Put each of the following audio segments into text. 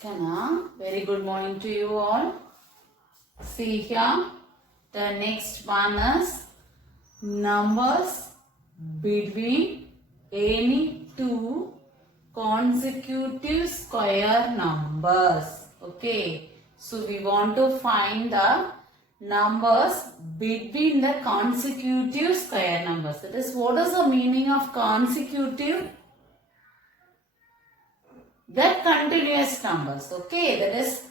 Kana, very good morning to you all. See here, the next one is numbers between any two consecutive square numbers. Okay, so we want to find the numbers between the consecutive square numbers. That is, what is the meaning of consecutive? That continuous numbers. Okay, that is,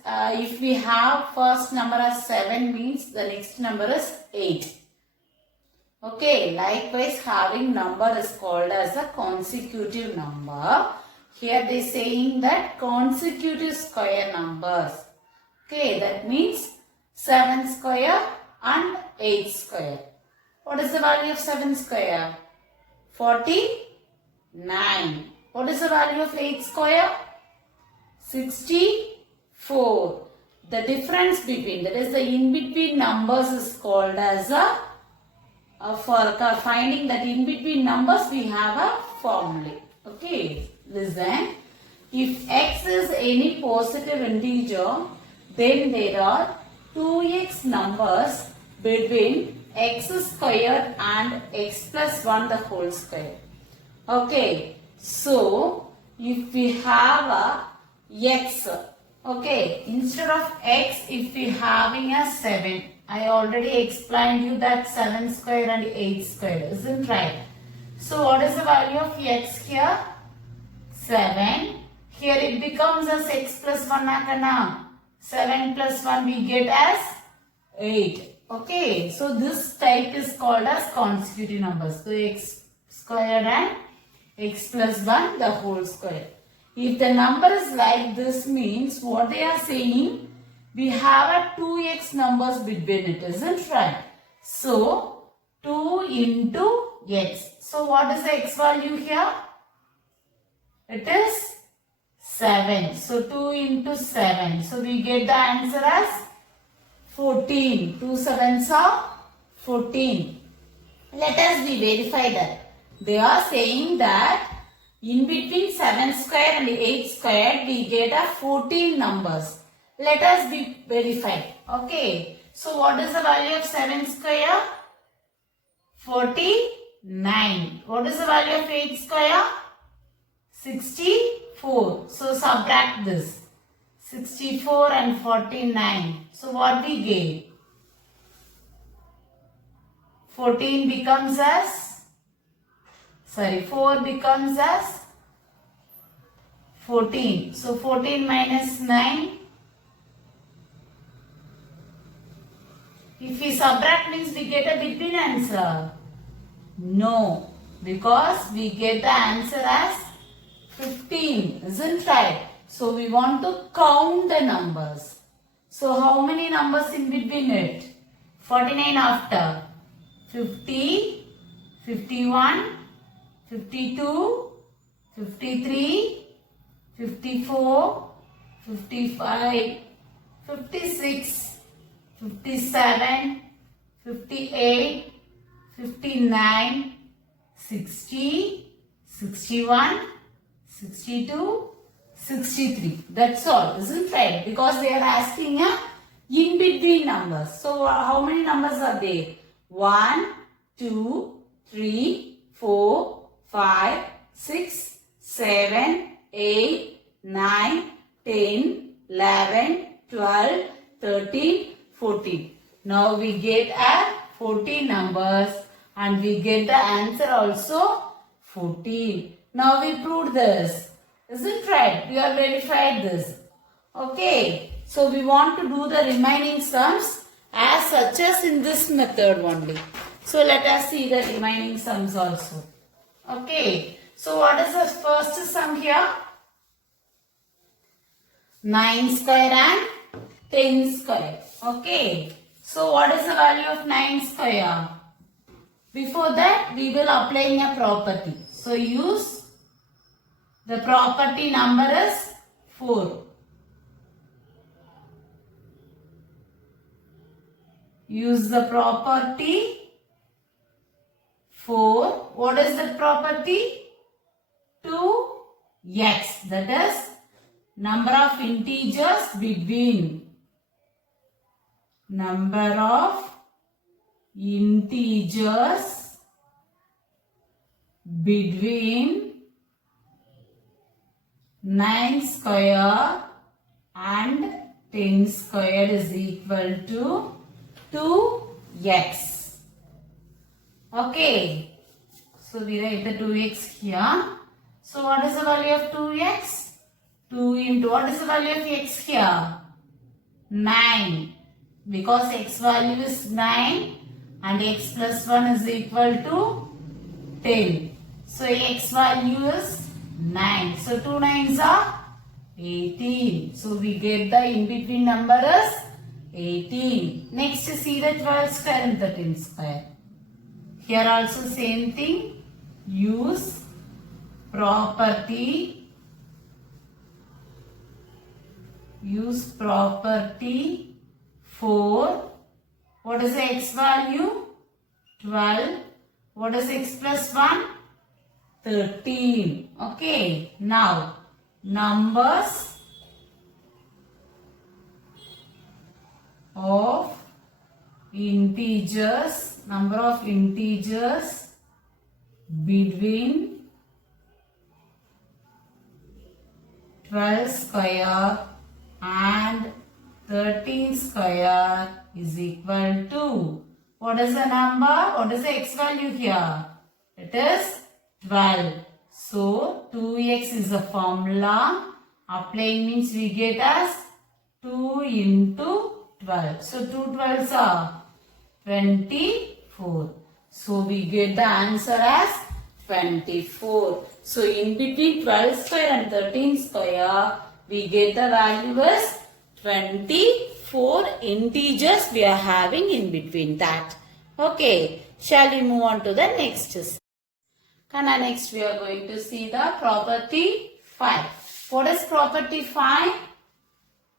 if we have first number as 7 means the next number is 8. Okay, likewise having number is called as a consecutive number. Here they saying that consecutive square numbers. Okay, that means 7 square and 8 square. What is the value of 7 square? 49. What is the value of 8 square? 64. The difference between, that is the in-between numbers is called as for finding that in-between numbers we have a formula. Okay, listen. If x is any positive integer, then there are 2x numbers between x square and x plus 1 the whole square. Okay, so if we have a x, okay, instead of x, if we having a 7, I already explained you that 7 square and 8 square, isn't right? So what is the value of x here? 7. Here it becomes as x plus 1 nakana. 7 plus 1 we get as 8. Okay, so this type is called as consecutive numbers. So x square and x plus 1 the whole square. If the number is like this means what they are saying, we have a 2x numbers between it, isn't right? So 2 into x. So what is the x value here? It is 7. So 2 into 7. So we get the answer as 14. 2 sevens are 14. Let us verify that. They are saying that in between 7 square and 8 square, we get a 14 numbers. Let us verify. Okay. So what is the value of 7 square? 49. What is the value of 8 square? 64. So subtract this. 64 and 49. So what we get? 14 becomes as 4 becomes as 14. So 14 minus 9. If we subtract means we get a between answer. No, because we get the answer as 15, isn't right? So we want to count the numbers. So how many numbers in between it? 49 after. 50, 51, 52, 53, 54, 55, 56, 57, 58, 59, 60, 61, 62, 63. That's all, isn't right? Because they are asking a in between numbers. So how many numbers are there? 1, 2, 3, 4, 5, 6, 7, 8, 9, 10, 11, 12, 13, 14. Now we get a 14 numbers and we get the answer also 14. Now we proved this. Isn't right? We have verified this. Okay. So we want to do the remaining sums as such as in this method only. So let us see the remaining sums also. Okay. So what is the first sum here? 9 square and 10 square. Okay. So what is the value of 9 square? Before that we will apply a property. So use the property number is 4. Use the property 4. What is the property? 2x. That is number of integers between between 9 square and 10 square is equal to 2x. Okay. So we write the 2x here. So what is the value of 2x? 2 into what is the value of x here? 9. Because x value is 9 and x plus 1 is equal to 10. So x value is 9. So 2 9s are 18. So we get the in between number is 18. Next see the 12 square and 13 square. Here also same thing. Use property. For what is the x value? 12. What is x plus 1? 13. Okay. Now, numbers of integers, number of integers between 12 square and 13 square is equal to, what is the number? What is the x value here? It is 12. So 2x is the formula. Applying means we get as 2 into 12. So 2 12s are 24. So we get the answer as 24. So in between 12 square and 13 square, we get the value as 24 integers we are having in between that. Okay, shall we move on to the next? Next we are going to see the property 5. What is property 5?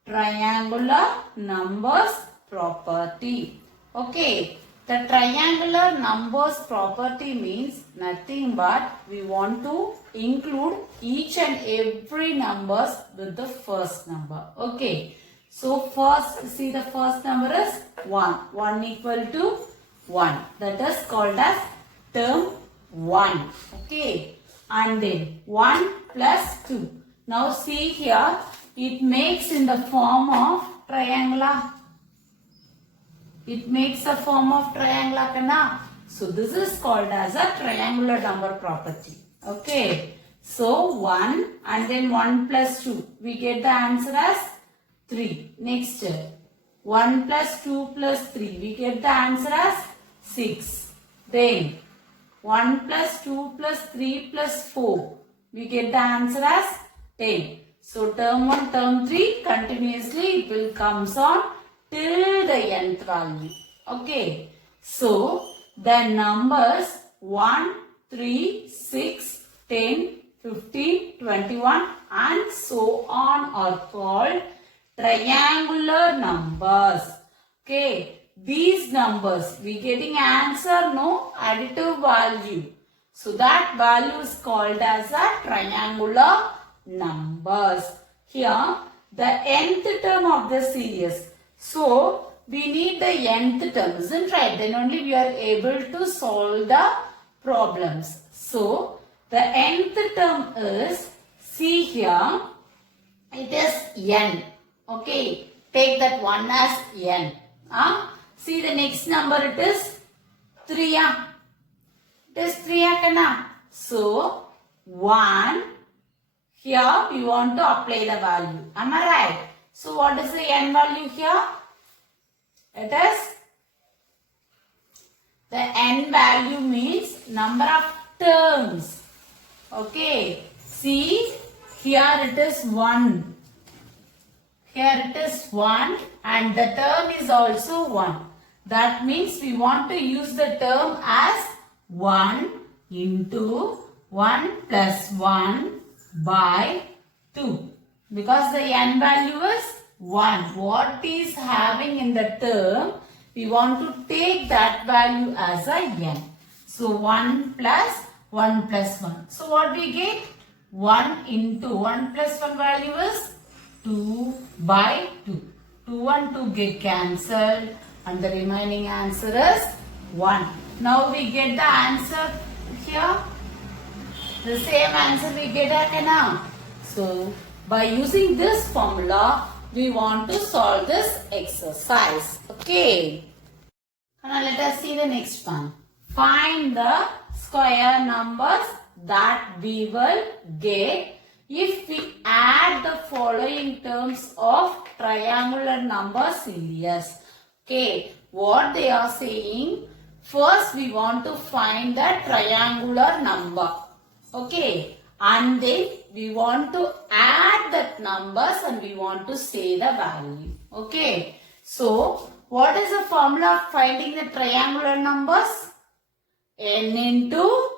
Triangular numbers property. Okay, the triangular numbers property means nothing but we want to include each and every numbers with the first number. Okay, so first see the first number is 1. 1 equal to 1. That is called as term 1. Okay, and then 1 plus 2. Now see here, it makes in the form of triangular. It makes a form of triangular kana. So this is called as a triangular number property. Okay, so 1 and then 1 plus 2. We get the answer as 3. Next, 1 plus 2 plus 3. We get the answer as 6. Then 1 plus 2 plus 3 plus 4. We get the answer as 10. So term 1, term 3 continuously it will comes on till the nth value. Okay. So the numbers 1, 3, 6, 10, 15, 21 and so on are called triangular numbers. Okay. These numbers, we getting answer, no additive value. So that value is called as a triangular numbers. Here, the nth term of the series. So, we need the nth term, isn't right? Then only we are able to solve the problems. So, the nth term is, see here, it is n. Okay, take that one as n. See the next number, it is 3. It is 3 kana. So, 1. Here we want to apply the value. Am I right? So, what is the n value here? It is, the n value means number of terms. Okay. See, here it is 1. Here it is 1 and the term is also 1. That means we want to use the term as 1 into 1 plus 1 by 2. Because the n value is 1. What is having in the term, we want to take that value as a n. So 1 plus 1 plus 1. So what we get? 1 into 1 plus 1 value is 2 by 2. 2 and 2 get cancelled and the remaining answer is 1. Now we get the answer here. The same answer we get at now. So by using this formula, we want to solve this exercise. Okay. Now let us see the next one. Find the square numbers that we will get if we add the following terms of triangular number series. Okay, what they are saying, first we want to find the triangular number. Okay, and then we want to add that numbers and we want to say the value. Okay, so what is the formula of finding the triangular numbers? N into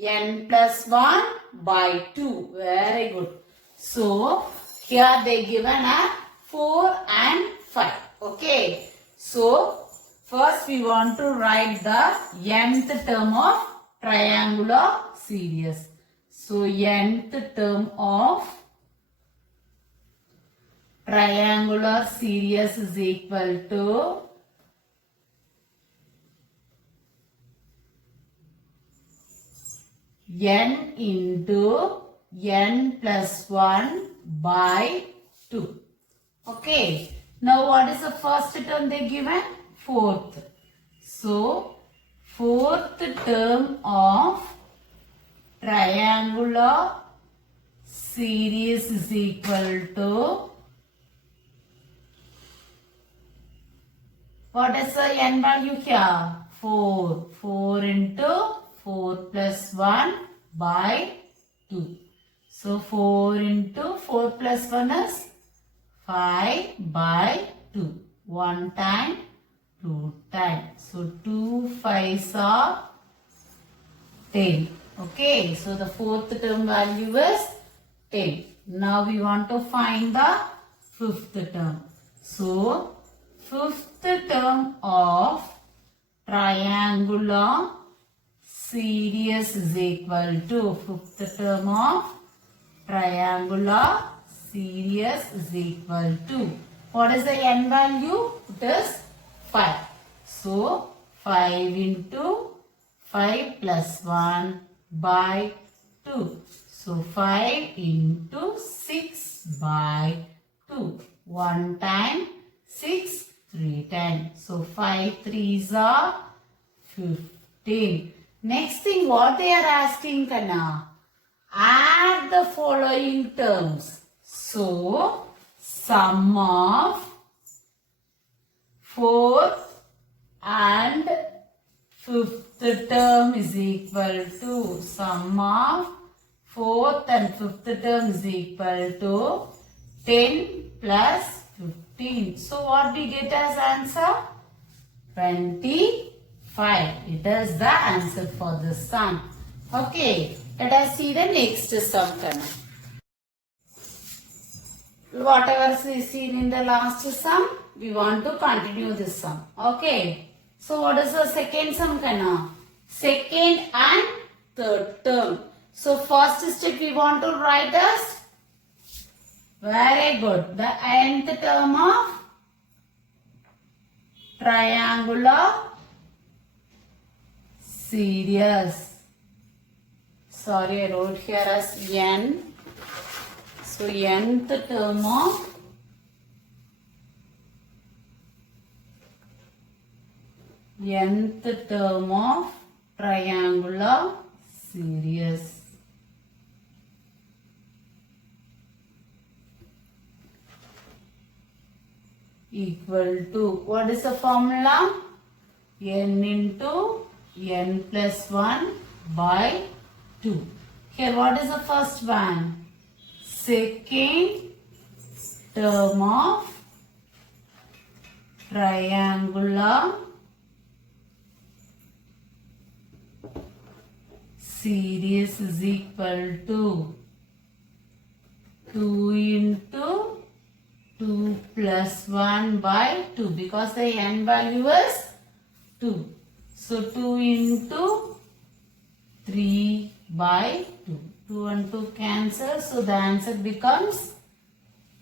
n plus 1 by 2. Very good. So, here they given a 4 and 5. Okay. So, first we want to write the nth term of triangular series. So, nth term of triangular series is equal to n into n plus 1 by 2. Okay. Now what is the first term they given? Fourth. So fourth term of triangular series is equal to, what is the n value here? 4. 4 into 4 plus 1 by 2. So 4 into 4 plus 1 is 5 by 2. 1 time, 2 time. So 2 5s are 10. Okay, so the fourth term value is 10. Now we want to find the fifth term. So fifth term of triangular series is equal to, fifth term of triangular series is equal to, what is the n value? It is 5. So 5 into 5 plus 1 by 2. So 5 into 6 by 2. 1 time, 6, 3 times. So 5 3s are 15. Next thing what they are asking, Kana? Add the following terms. So sum of fourth and fifth term is equal to, sum of fourth and fifth term is equal to 10 plus 15. So what we get as answer? 25. It is the answer for this sum. Okay, let us see the next sum. Whatever is seen in the last sum, we want to continue this sum. Okay. So what is the second sum, Kana? Second and third term. So first step we want to write as, very good, the nth term of triangular series. Sorry, I wrote here as n. So nth term of triangular series. Equal to, what is the formula? N into n plus 1 by 2. Here what is the first one? Second term of triangular series is equal to 2 into 2 plus 1 by 2, because the n value is 2. So 2 into 3 by 2. 2 and 2 cancel. So the answer becomes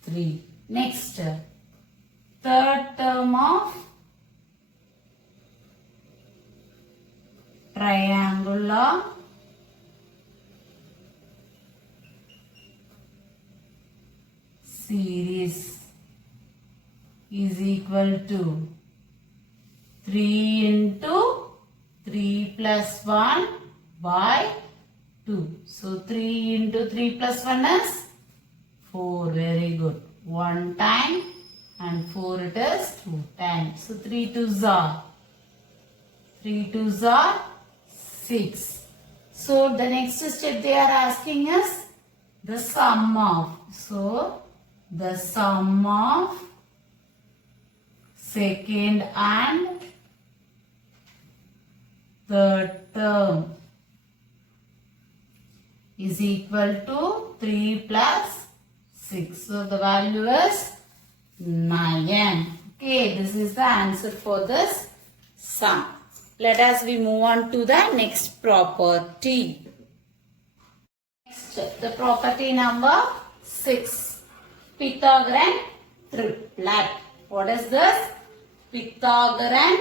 3. Next, third term of triangular series is equal to 3 into 3 plus 1 by 2. So 3 into 3 plus 1 is 4. Very good. 1 time and 4 it is 2 times. So 3 2s are 6. So the next step they are asking us the sum of. So the sum of second and third term is equal to 3 plus 6. So the value is 9. Okay, this is the answer for this sum. Let us move on to the next property. Next, the property number 6. Pythagorean triplet. What is this? Pythagorean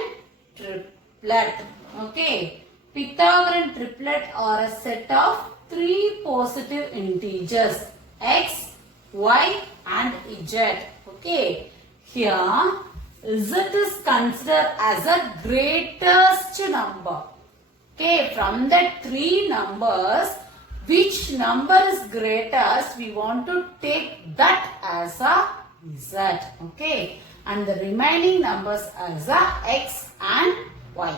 triplet. Okay. Pythagorean triplet are a set of 3 positive integers x, y and z. Okay. Here z is considered as a greatest number. Okay. From the 3 numbers, which number is greatest, we want to take that as a z. Okay. And the remaining numbers as a x and y.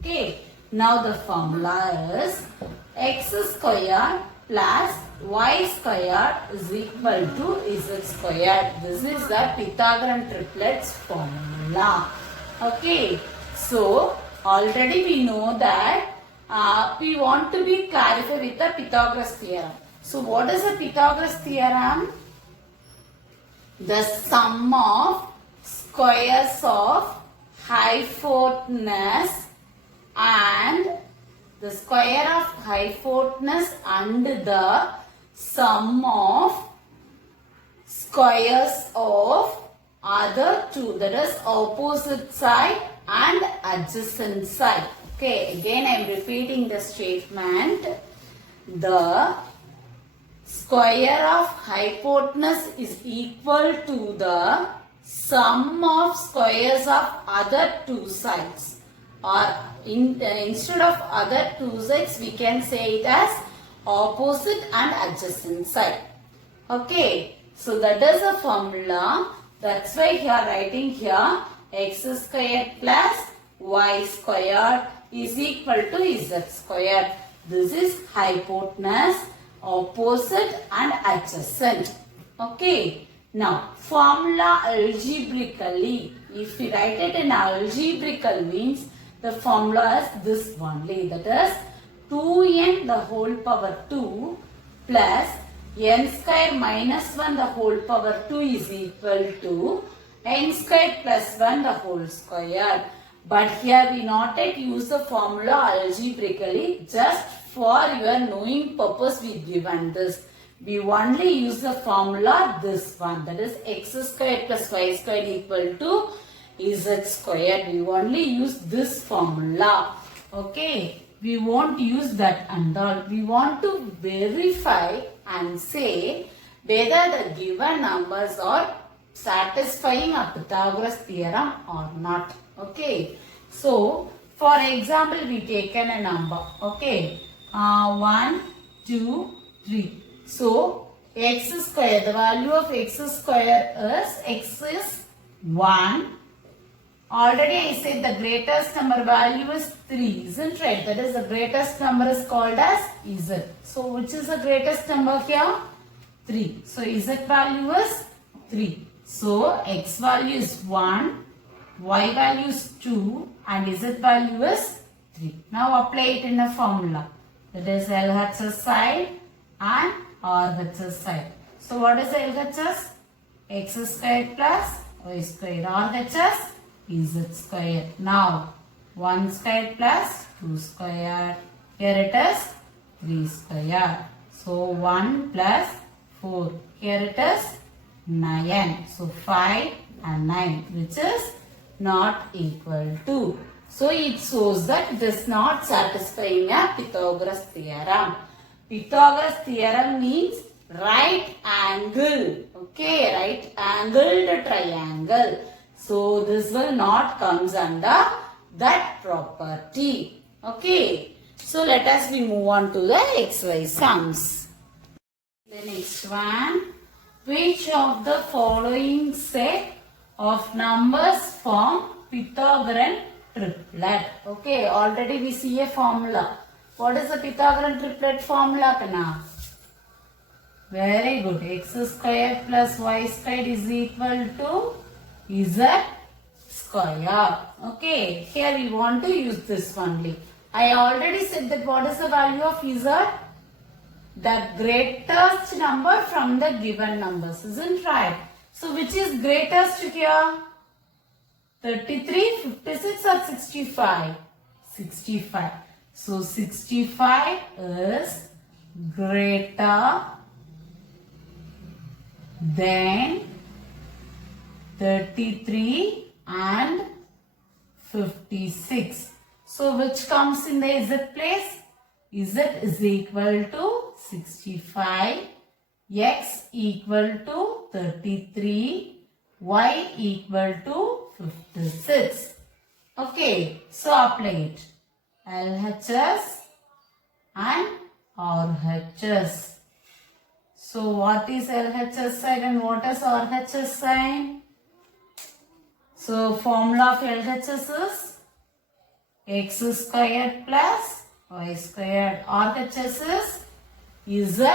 Okay. Now the formula is x squared plus y squared is equal to z squared. This is the Pythagorean triplets formula. Okay. So already we know that we want to be clarified with the Pythagoras theorem. So what is the Pythagoras theorem? The sum of squares of hypotenuse and the square of hypotenuse and the sum of squares of other two, that is opposite side and adjacent side. Okay, again I am repeating the statement. The square of hypotenuse is equal to the sum of squares of other two sides, or instead of other two sides we can say it as opposite and adjacent side. Okay, so that is the formula. That's why here writing here x squared plus y squared is equal to z squared. This is hypotenuse, opposite and adjacent. Okay. Now formula algebraically, if we write it in algebraical means the formula is this only, that is 2n the whole power 2 plus n square minus 1 the whole power 2 is equal to n square plus 1 the whole square. But here we not yet use the formula algebraically, just for your knowing purpose we given this. We only use the formula this one, that is x squared plus y squared equal to z squared. We only use this formula. Okay, we won't use that and all. We want to verify and say whether the given numbers are satisfying a Pythagoras theorem or not. Okay, so for example we taken a number. Okay, 1, 2, 3. So x square, the value of x square is, x is 1. Already I said the greatest number value is 3, isn't right? That is the greatest number is called as z. So which is the greatest number here? 3. So z value is 3. So x value is 1, y value is 2 and z value is 3. Now apply it in a formula. That is LHS side and RHS side. So what is LHS? X squared plus y squared. RHS is z squared. Now 1 squared plus 2 squared. Here it is 3 squared. So 1 plus 4. Here it is 9. So 5 and 9, which is not equal to. So it shows that it is not satisfying a Pythagoras theorem. Pythagoras theorem means right angle. Okay, right angled triangle. So this will not comes under that property. Okay. So let us move on to the XY sums. The next one. Which of the following set of numbers form Pythagorean triplet? Okay, already we see a formula. What is the Pythagorean triplet formula, Kana? Very good. X square plus y square is equal to Z square. Okay, here we want to use this only. I already said that what is the value of Z? The greatest number from the given numbers, isn't right? So which is greatest here? 33, 56 or 65? 65. So 65 is greater than 33 and 56. So which comes in the Z place? Z is equal to 65, X equal to 33, Y equal to 56. Okay, so apply it. LHS and RHS. So what is LHS sign and what is RHS sign? So formula of LHS is X squared plus Y squared. RHS is Z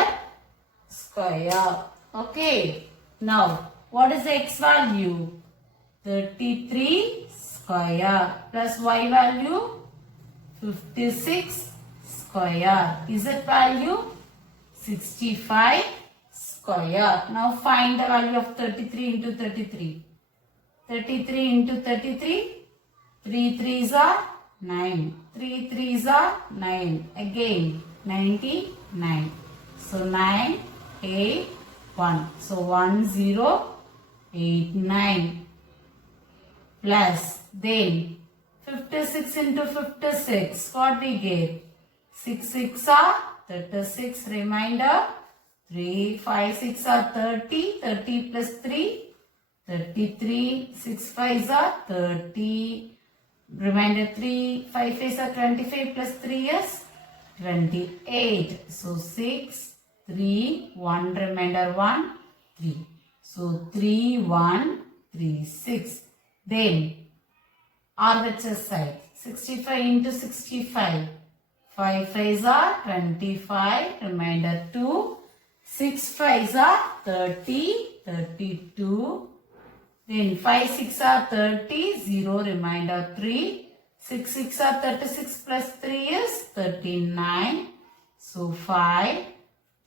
square. Okay. Now, what is the X value? 33 square plus Y value 56 square. Z value 65 square. Now find the value of 33 into 33. 33 into 33. 3 3s are 9. 3 3s are 9. Again 99. So 9, 8, 1. So 1, 0, 8, 9. Plus then 56 into 56. What we get? 6 6 are 36. Remainder 3, 5, 6 are 30. 30 plus 3. 33. 6 5s are 30. Remainder 3, 5 5s are 25 plus 3 is 28. So 6, 3, 1 remainder 1, 3. So 3, 1, 3, 6. Then RHS side 65 into 65. 5 5s are 25. Remainder 2. 6 5s are 30. 32. Then 5 6 are 30, 0 remainder 3. 6 6 are 36 plus 3 is 39. So 5,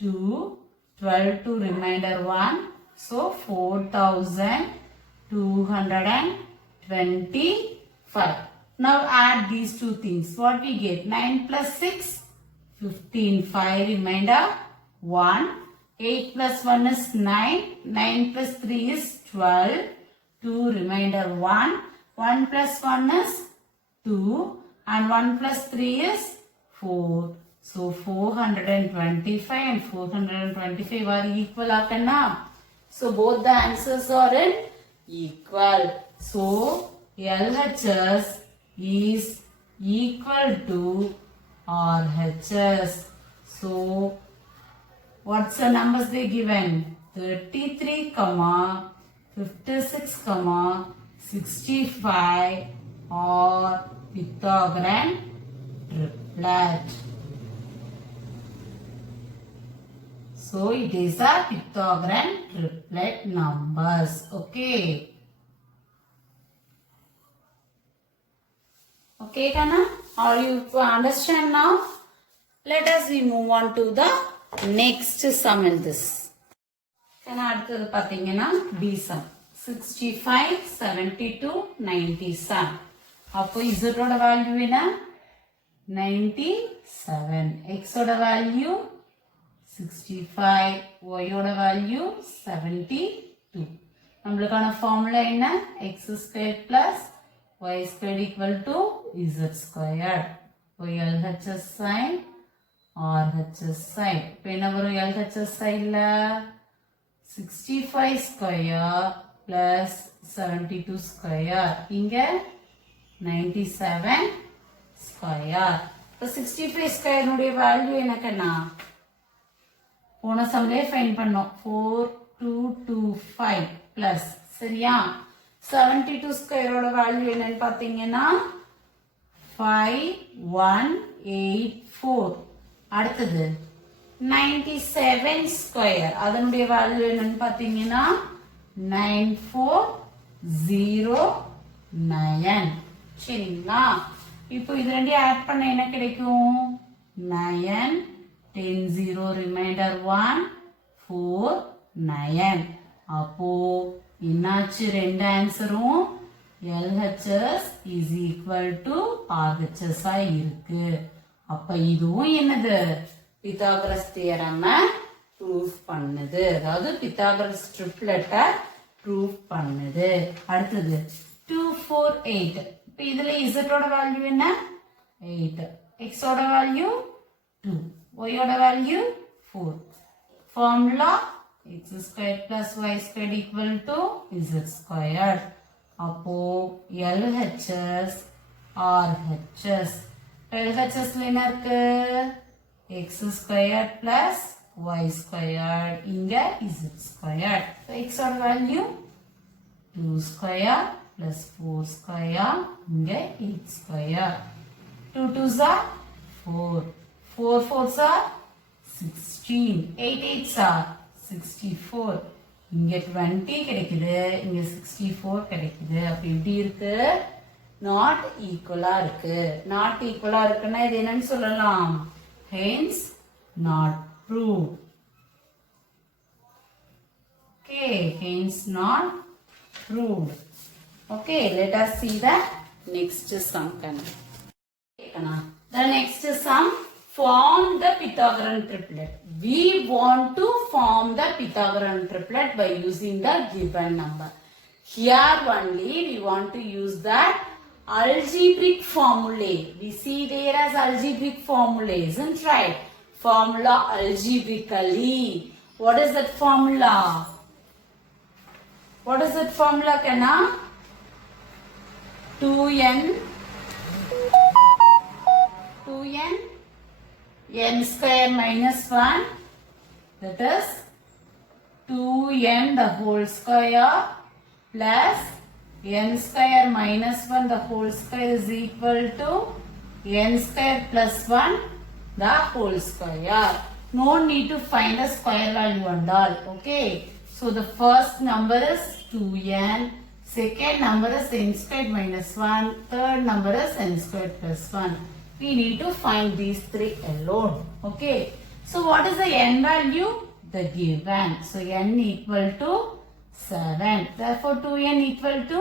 2, 12 2 remainder 1. So 4225. Now add these two things. What we get? 9 plus 6, 15. 5 remainder 1. 8 plus 1 is 9. 9 plus 3 is 12. 2 remainder 1. 1 plus 1 is 2 and 1 plus 3 is 4. So 425 and 425 are equal. So both the answers are in equal. So LHS is equal to RHS. So what's the numbers they given? 33, 56, 65 or Pythagorean triplet. So it is a Pythagorean triplet numbers. Okay. Okay, Kana? Are you understand now? Let us move on to the next sum in this. அடுத்தது பார்த்தீங்கன்னா B sum 65 72 97. அப்போ Z ஓட வேல்யூ என்ன? 97. X ஓட வேல்யூ 65. Y ஓட வேல்யூ 72. 2. நம்மளுக்கான ஃபார்முலா என்ன? x squared plus y squared equal to z squared. இப்போ LHS sine RHS sine. இப்போ என்ன வரும் LHS sideல 65 square plus 72 square. இங்க 97 square. இப்போ 65 square உடைய வேல்யூ என்னக்கண்ணா? போன சம்லே ஃபைண்ட் பண்ணோம். 4225 பிளஸ் சரியா 72 ஸ்கொயரோட வேல்யூ என்னன்னு பாத்தீங்கன்னா 5184. அடுத்தது 97 ஸ்கொயர் அதனுடைய வேல்யூ என்னன்னு பாத்தீங்கன்னா 9409. சரிங்களா? இப்போ இது ரெண்டையும் ஆட் பண்ண என்ன கிடைக்கும்? 9 10 0 remainder 1 4 9. அப்போ என்னாச்சு ரெண்டு ஆன்சரும் LHS is equal to RHS ஆ இருக்கு. அப்ப இதுவும் என்னது? பித்தாகரஸ் தியரம ப்ரூஃப் பண்ணுது. அதாவது பித்தாகரஸ் ட்ரிப்லெட்ட ப்ரூஃப் பண்ணுது. அடுத்தது 248. இப்ப இதுல z ஓட வேல்யூ என்ன? 8. x ஓட வேல்யூ 2. y ஓட வேல்யூ 4. Formula x squared plus y squared equal to z squared. அப்போ LHS RHS. LHS என்ன இருக்கு? x squared plus y squared. இங்க z squared. So x ஓட வேல்யூ 2 square plus 4 square. இங்க 8 square. 2 2s are 4. 4 4s are 16. 8 8s are 64. இங்க 20 கிடைக்குது. இங்க 64 கிடைக்குது. அப்ப எப்படி இருக்கு? not equal இருக்கு. not equal இருக்குன்னா இது என்னன்னு சொல்லலாம்? hence not proved. Okay, hence not proved. Okay, let us see the next sum. The next sum, form the Pythagorean triplet. We want to form the Pythagorean triplet by using the given number. Here only we want to use that algebraic formulae. We see there as algebraic formulae, isn't right? Formula algebraically. What is that formula? What is that formula, Kana? 2n n square minus 1, that is 2n the whole square plus n square minus 1 the whole square is equal to n square plus 1 the whole square. No need to find the square value and all. Okay. So the first number is 2n, second number is n squared minus 1, third number is n squared plus 1. We need to find these three alone. Okay. So what is the n value? The given. So n equal to 7. Therefore 2n equal to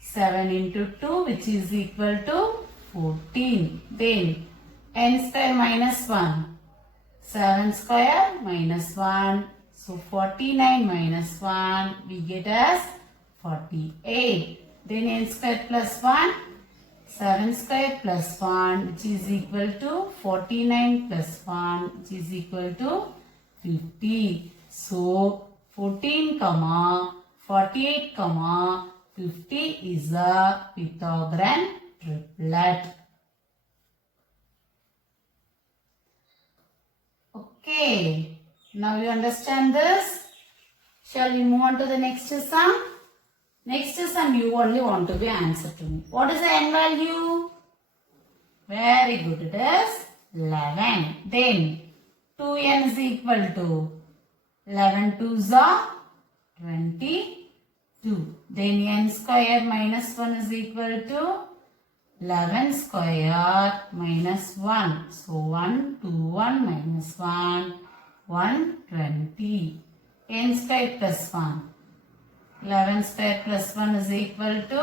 7 into 2, which is equal to 14. Then n square minus 1. 7 square minus 1. So 49 minus 1 we get as 48. Then n square plus 1. 7 square plus 1, which is equal to 49 plus 1, which is equal to 50. So 14 comma 48 comma 50 is a Pythagorean triplet. Okay, now you understand this. Shall we move on to the next sum? Next sum you only want to be answer to me. What is the n value? Very good. It is 11. Then 2n is equal to 11 2s are 22. Then n square minus 1 is equal to 11 square minus 1. So 1 2 1 minus 1 120. N square plus 1. 11 square plus 1 is equal to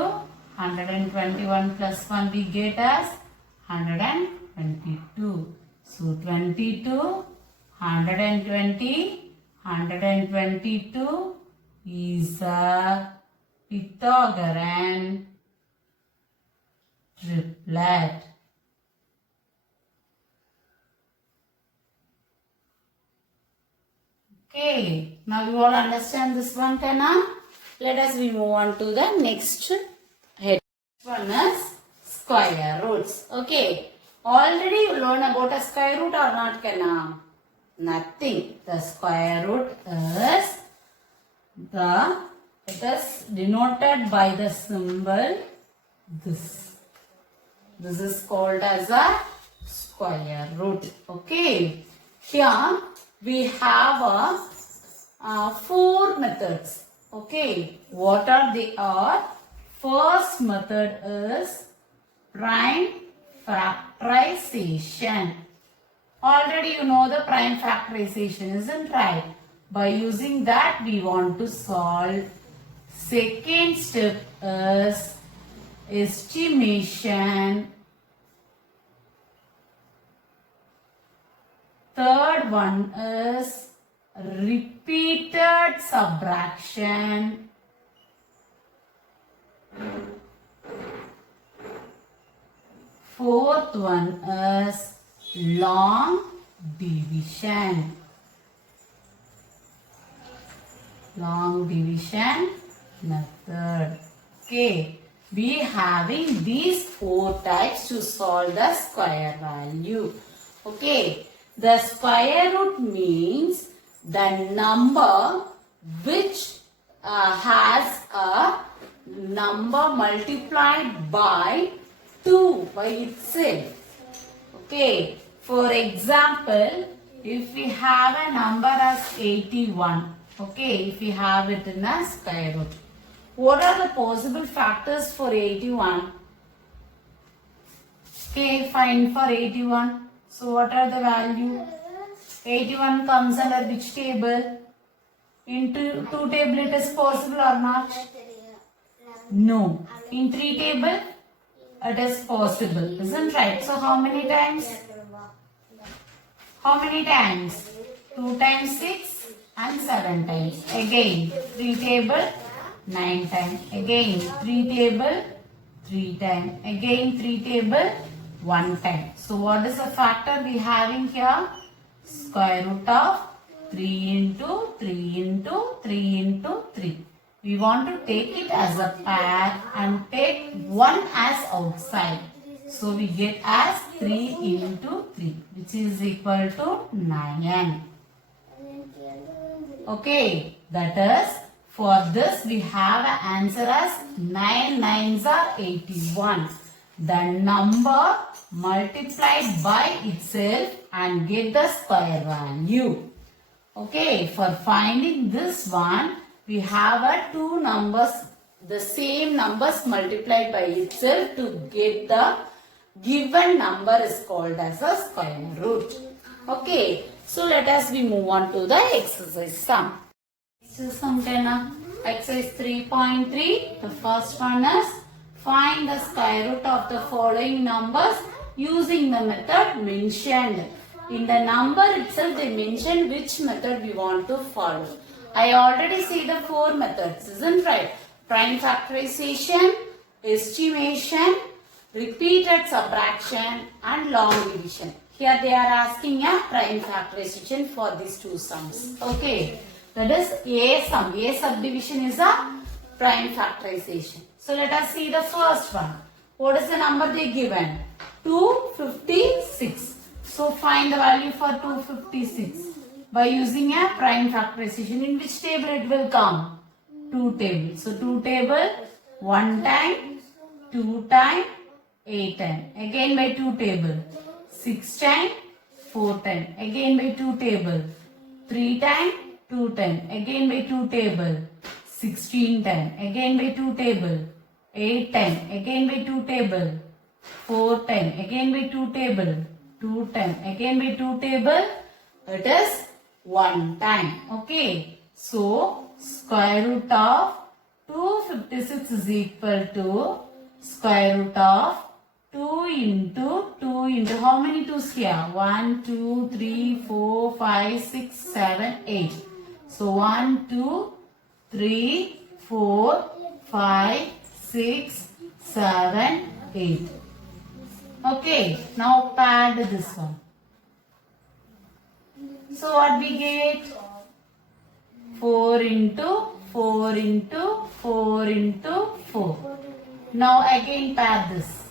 121 plus 1 we get as 122. So 22, 120, 122, is a Pythagorean triplet. Okay, now you all understand this one, Kana? Let us move on to the next head. One is square roots. Okay, already you learn about a square root or not, Kana? Nothing. The square root is it is denoted by the symbol this. This is called as a square root. Okay. Here we have four methods. Okay. What are they are? First method is prime factorization. Already you know the prime factorization, isn't right? By using that we want to solve. Second step is estimation. Third one is repeated subtraction. Fourth one is long division. Long division method. Okay. We having these four types to solve the square value. Okay. The square root means the number which has a number multiplied by 2 by itself. Okay. For example, if we have a number as 81. Okay. If we have it in a square root. What are the possible factors for 81? Okay, find for 81. So what are the value? 81 comes under which table? Into 2 table it is possible or not? No. In 3 table it is possible. Isn't right? So how many times? How many times? 2 times 6 and 7 times. Again 3 table 9 times. Again 3 table 3 times. Again 3 table 1 time. So what is the factor we having here? Square root of 3 into 3 into 3 into 3. We want to take it as a pair and take 1 as outside. So we get as 3 into 3 which is equal to 9. Okay, that is for this we have an answer as 9 9s are 81. The number multiplied by itself and get the square value. Okay, for finding this one, we have a two numbers, the same numbers multiplied by itself to get the given number is called as a square root. Okay, so let us move on to the exercise sum. Exercise sum 10. Exercise 3.3. The first one is find the square root of the following numbers using the method mentioned. In the number itself they mentioned which method we want to follow. I already see the 4 methods, isn't right? Prime factorization, estimation, repeated subtraction and long division. Here they are asking a prime factorization for these 2 sums. Okay, that is A sum. A subdivision is a prime factorization. So let us see the first one. What is the number they given? 256. So find the value for 256 by using a prime factorization. In which table it will come? 2 table. So 2 table 1 time, 2 time, 8 time. Again by 2 table 6 time, 4 time. Again by 2 table 3 time, 2 time. Again by 2 table 16 time. Again by 2 table 8 time. Again by 2 table 4 time. Again by 2 table 2 time. Again by 2 table it is 1 time. Okay. So square root of 256 is equal to square root of 2 into how many 2's here? 1, 2, 3, 4, 5, 6, 7, 8. So 1, 2, 3, 4, 5, 6, 7, 8. Okay, now pad this one. So what we get? 4 into 4 into 4 into 4. Now again pad this.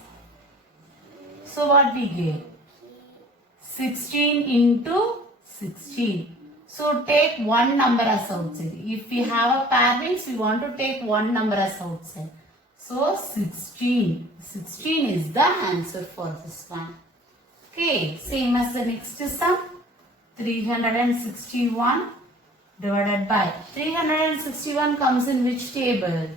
So what we get? 16 into 16. So take one number as outside. If we have a pair means we want to take one number as outside. So 16. 16 is the answer for this one. Okay, same as the next sum. 361 divided by 361 comes in which table?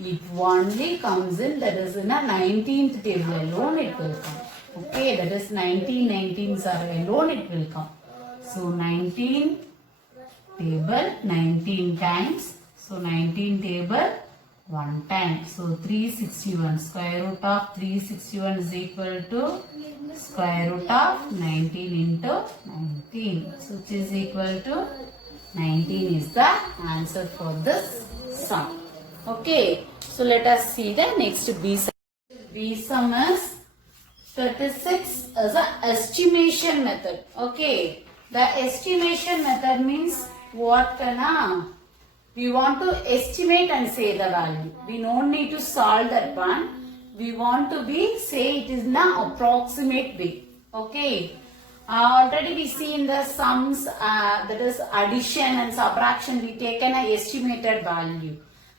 It only comes in, that is in a 19th table alone it will come. Okay, that is 19s are alone it will come. So 19 table 19 times. So 19 table 1 time. So 361. Square root of 361 is equal to square root of 19 into 19. So which is equal to 19 is the answer for this sum. Okay. So let us see the next B sum. B sum is 36 as an estimation method. Okay. The estimation method means what? We want to estimate and say the value. We don't need to solve that one. We want to say it is in an approximate way. Okay. Already we see in the sums, that is addition and subtraction, we taken an estimated value.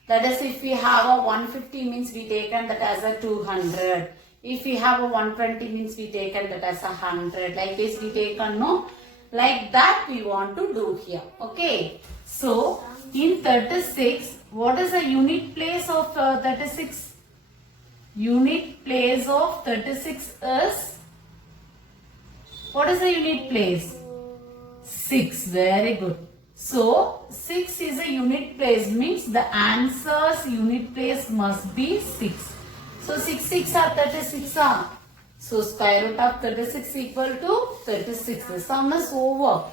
That is, if we have a 150 means we taken that as a 200. If we have a 120 means we taken that as a 100. Like this we taken, no? Like that we want to do here. Okay. So, in 36, what is the unit place of 36? Unit place of 36 is, what is the unit place? 6. Very good. So, 6 is a unit place, means the answer's unit place must be 6. So, 6 are 36 are. So, square root of 36 equal to 36. The sum is over.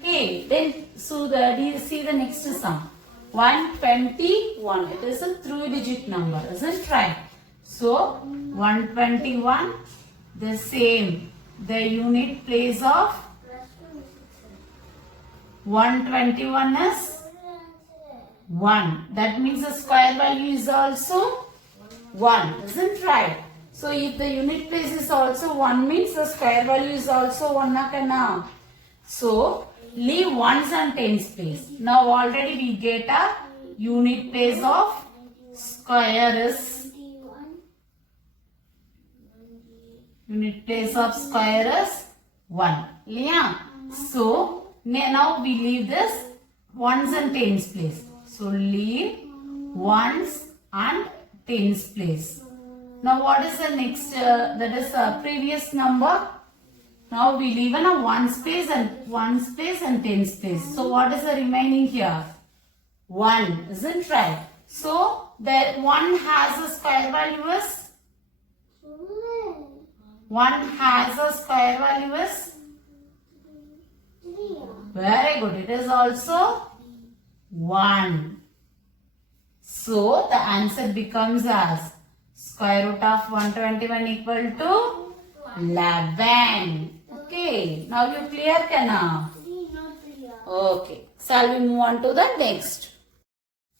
Okay, then so see the next sum. 121. It is a 3-digit number, isn't it right? So 121, the same. The unit place of 121 is 1. That means the square value is also 1, isn't it right? So if the unit place is also 1 means the square value is also 1 na. So leave ones and tens place. Now already we get a unit place of square is, unit place of square is 1. Yeah. So now we leave this ones and tens place. So leave ones and tens place. Now what is the next, that is previous number? Now we leave in a 1 space and 10 space. So what is the remaining here? 1, isn't right? So that 1 has a square value is? 1 has a square value is? Very good. It is also 1. So the answer becomes as square root of 121 equal to 11. Okay. Now you clear, Kana? Okay. Shall we move on to the next?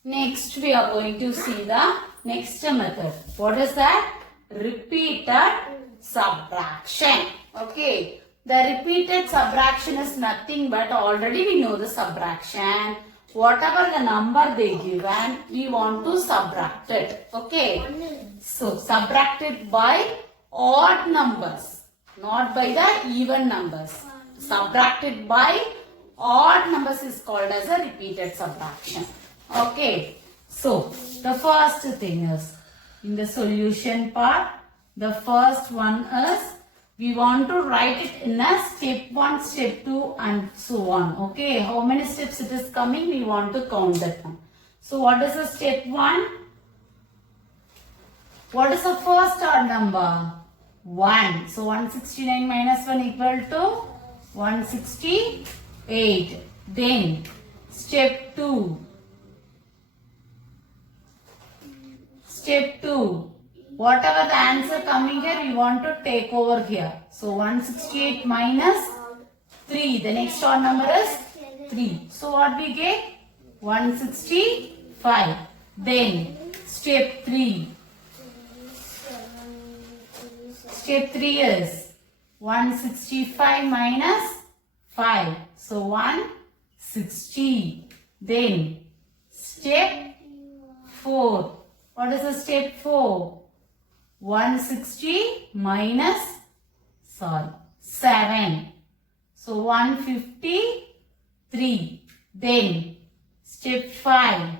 Next we are going to see the next method. What is that? Repeated subtraction. Okay. The repeated subtraction is nothing but already we know the subtraction. Whatever the number they given, we want to subtract it. Okay. So subtract it by odd numbers, not by the even numbers. Subtracted by odd numbers is called as a repeated subtraction. Okay. So the first thing is, in the solution part, the first one is, we want to write it in a step 1, step 2 and so on. Okay. How many steps it is coming? We want to count that one. So what is the step 1? What is the first odd number? 1. So 169 minus 1 equal to 168. Then Step 2. Step 2. Whatever the answer coming here, we want to take over here. So 168 minus 3. The next odd number is 3. So what we get? 165. Then step 3. Step 3 is 165 minus 5. So 160. Then step 4. What is the step 4? 160 minus 7. So 153. Then step 5.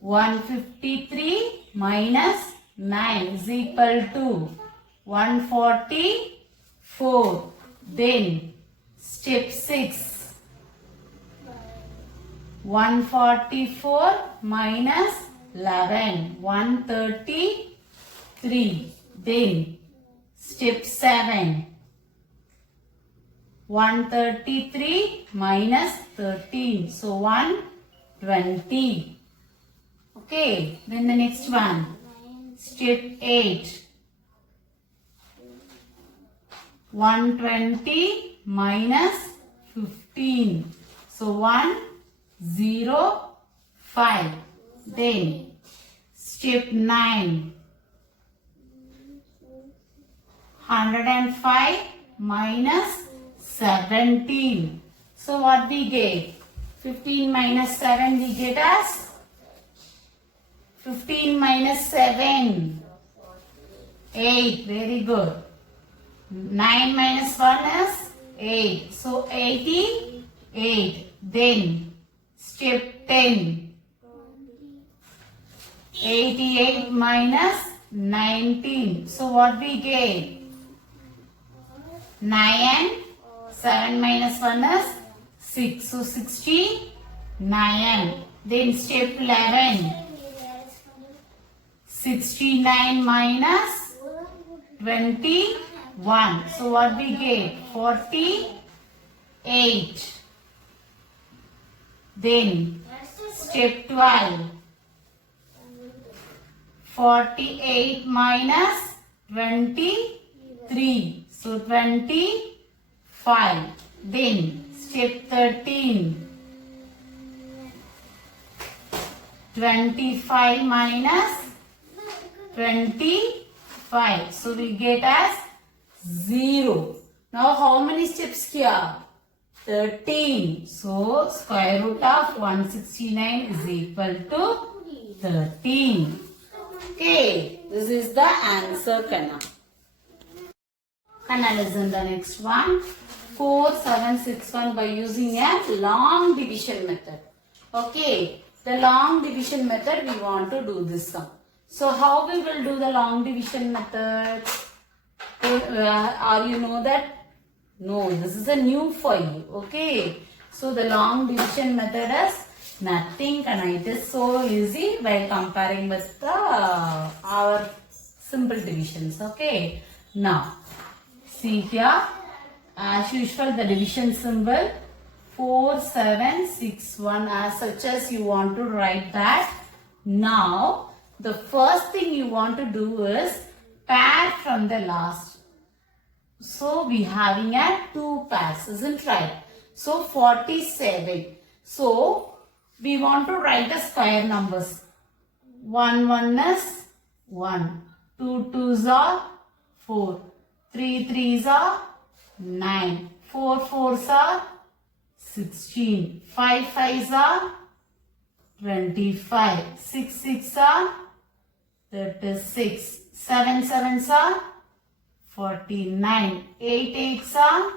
153 minus 9 is equal to 144. Then step 6. 144 minus 11. 133. Then step 7. 133 minus 13. So 120. Okay. Then the next one. Step 8. 120 minus 15. So 105. Then step 9. 105 minus 17. So what we get? 15 minus 7 we get as 15 minus 7. 8. Very good. 9 minus 1 is 8. So 88. Then step 10. 88 minus 19. So what we get? 9. 7 minus 1 is 6. So 69. Then step 11. 69 minus 21. So what we get? 48. Then step 12. 48 minus 23. So 25. Then step 13. 25 minus 25. So we get as 0. Now how many steps here? 13. So square root of 169 is equal to 13. Okay. This is the answer, Kana. Kana, listen the next one. 4761 by using a long division method. Okay. The long division method, we want to do this sum. So how we will do the long division method? Are you know that? No, this is a new for you. Okay. So the long division method is nothing, and it is so easy while comparing with the our simple divisions. Okay. Now, see here, as usual, the division symbol 4761 as such as you want to write that. Now, the first thing you want to do is pair from the last. So, we having a 2 pairs, isn't right? So, 47. So, we want to write the square numbers. 1 1 is 1. 2 2s are 4. 3 3s are 9. 4 4s are 16. 5 5s are 25. 6 6 are 36. 7 7s are 49. 8 8s are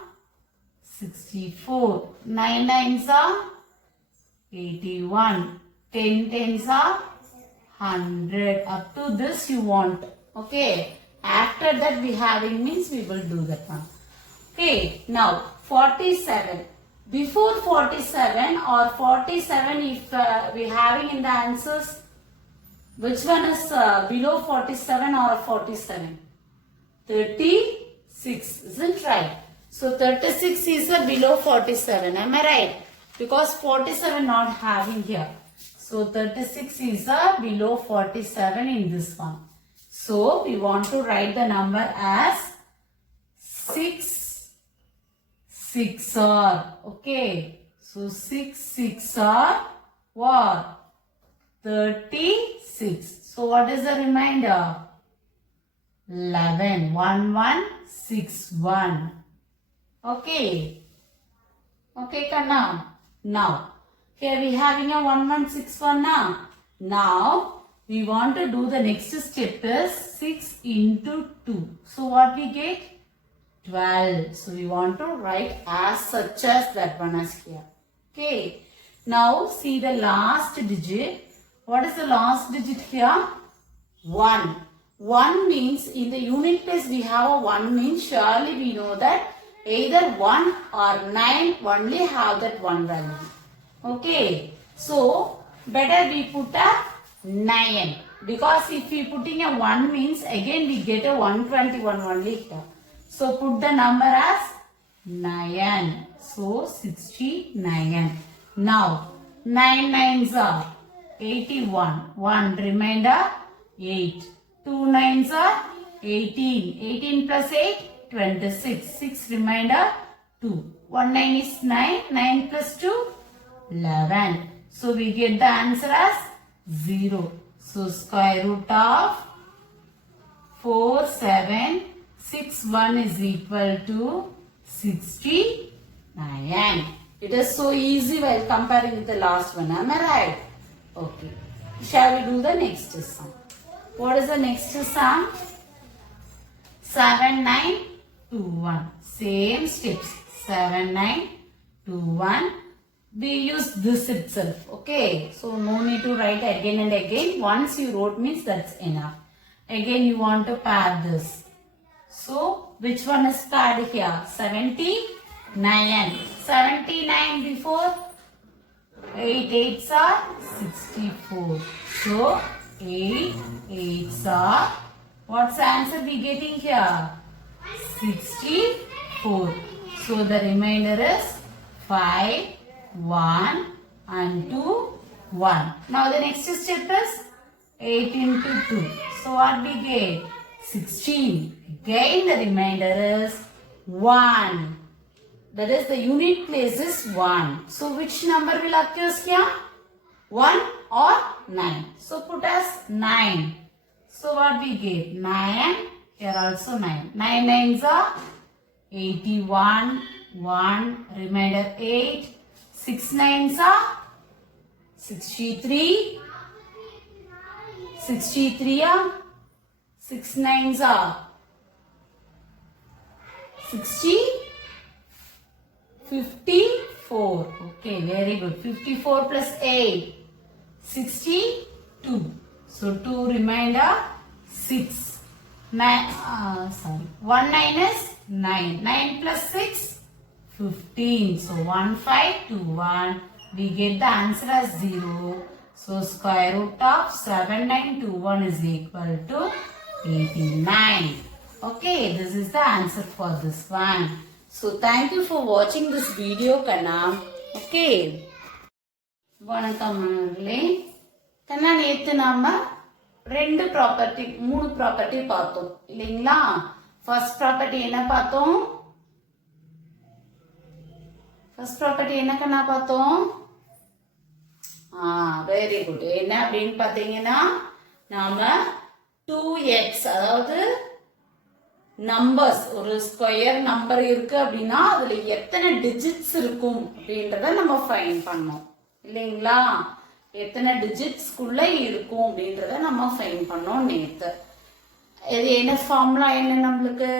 64. 9 9s are 81. 10 10s are 100. Up to this you want. Okay. After that we having means we will do that one. Okay. Now 47. Before 47 or 47 if we having in the answers, which one is below 47 or 47? 36, isn't right? So 36 is below 47. Am I right? Because 47 not having here. So 36 is below 47 in this one. So we want to write the number as 6 6 are. Okay. So 6 6 are what? 36. So what is the remainder? 11. 1 1 6 1. Okay. Okay, Kanna. Now, here we having a 1161 now. Now, we want to do the next step is 6 into 2. So, what we get? 12. So, we want to write as such as that one as here. Okay. Now, see the last digit. What is the last digit here? 1. 1 means in the unit place we have a 1 means surely we know that either 1 or 9 only have that one value. Okay. So, better we put a 9. Because if we putting a 1 means again we get a 121 only here. So, put the number as 9. So, 69. Now, 9 nines are 81. 1 remainder 8. 2 nines are 18. 18 plus 8. 26. 6 remainder 2. 1 9 is 9. 9 plus 2 11. So we get the answer as 0. So square root of 4 7 6 1 is equal to 69. It is so easy while comparing with the last one. Am I right? Okay. Shall we do the next sum? What is the next sum? 7 9 2 1. Same steps. 7 9 2 1. We use this itself. Okay. So no need to write again and again. Once you wrote means that's enough. Again you want to pair this. So which one is paired here? 79. 79 before 8 8s are 64. So 8 8s are, what's the answer we getting here? 64. So the remainder is 5, 1 and 2, 1. Now the next step is 8 into 2. So what we get? 16. Again the remainder is 1. That is the unit place is 1. So which number will occur here? 1 or 9. So put as 9. So what we get? 9. Here also 9. 9 nines are 81. 1. Remainder 8. 6 nines are 63. 63 are 6 nines are 60. 54. Okay, very good. 54 plus 8. 62. So 2 remainder 6. 9. 1 9 is 9. 9 plus 6. 15. So 1 5 2 1. We get the answer as 0. So square root of 7 9 2 1 is equal to 89. Okay, this is the answer for this one. So thank you for watching this video, Kanna. Okay. வணக்கம் மாணவர்களே. கண்ணா நேத்து நாம ரெண்டு ப்ராப்பர்ட்டி 3 ப்ராப்பர்ட்டி பார்த்தோம் இல்லைங்களா? First property என்ன பார்த்தோம்? First property என்ன கண்ணா பார்த்தோம்? Very good. என்ன அப்படின்னு பார்த்தீங்கன்னா நாம 2x அதாவது நம்பர்ஸ் ஒரு ஸ்கொயர் நம்பர் இருக்கு அப்படின்னா அதுல எத்தனை டிஜிட்ஸ் இருக்கும் அப்படின்றத நம்ம ஃபைண்ட் பண்ணோம் இல்லைங்களா? எத்தனை டிஜிட்ஸ்குள்ள இருக்கும் அப்படின்றத நம்ம ஃபைண்ட் பண்ணோம் நேத்து. இது என்ன ஃபார்முலா என்ன நம்மளுக்கு?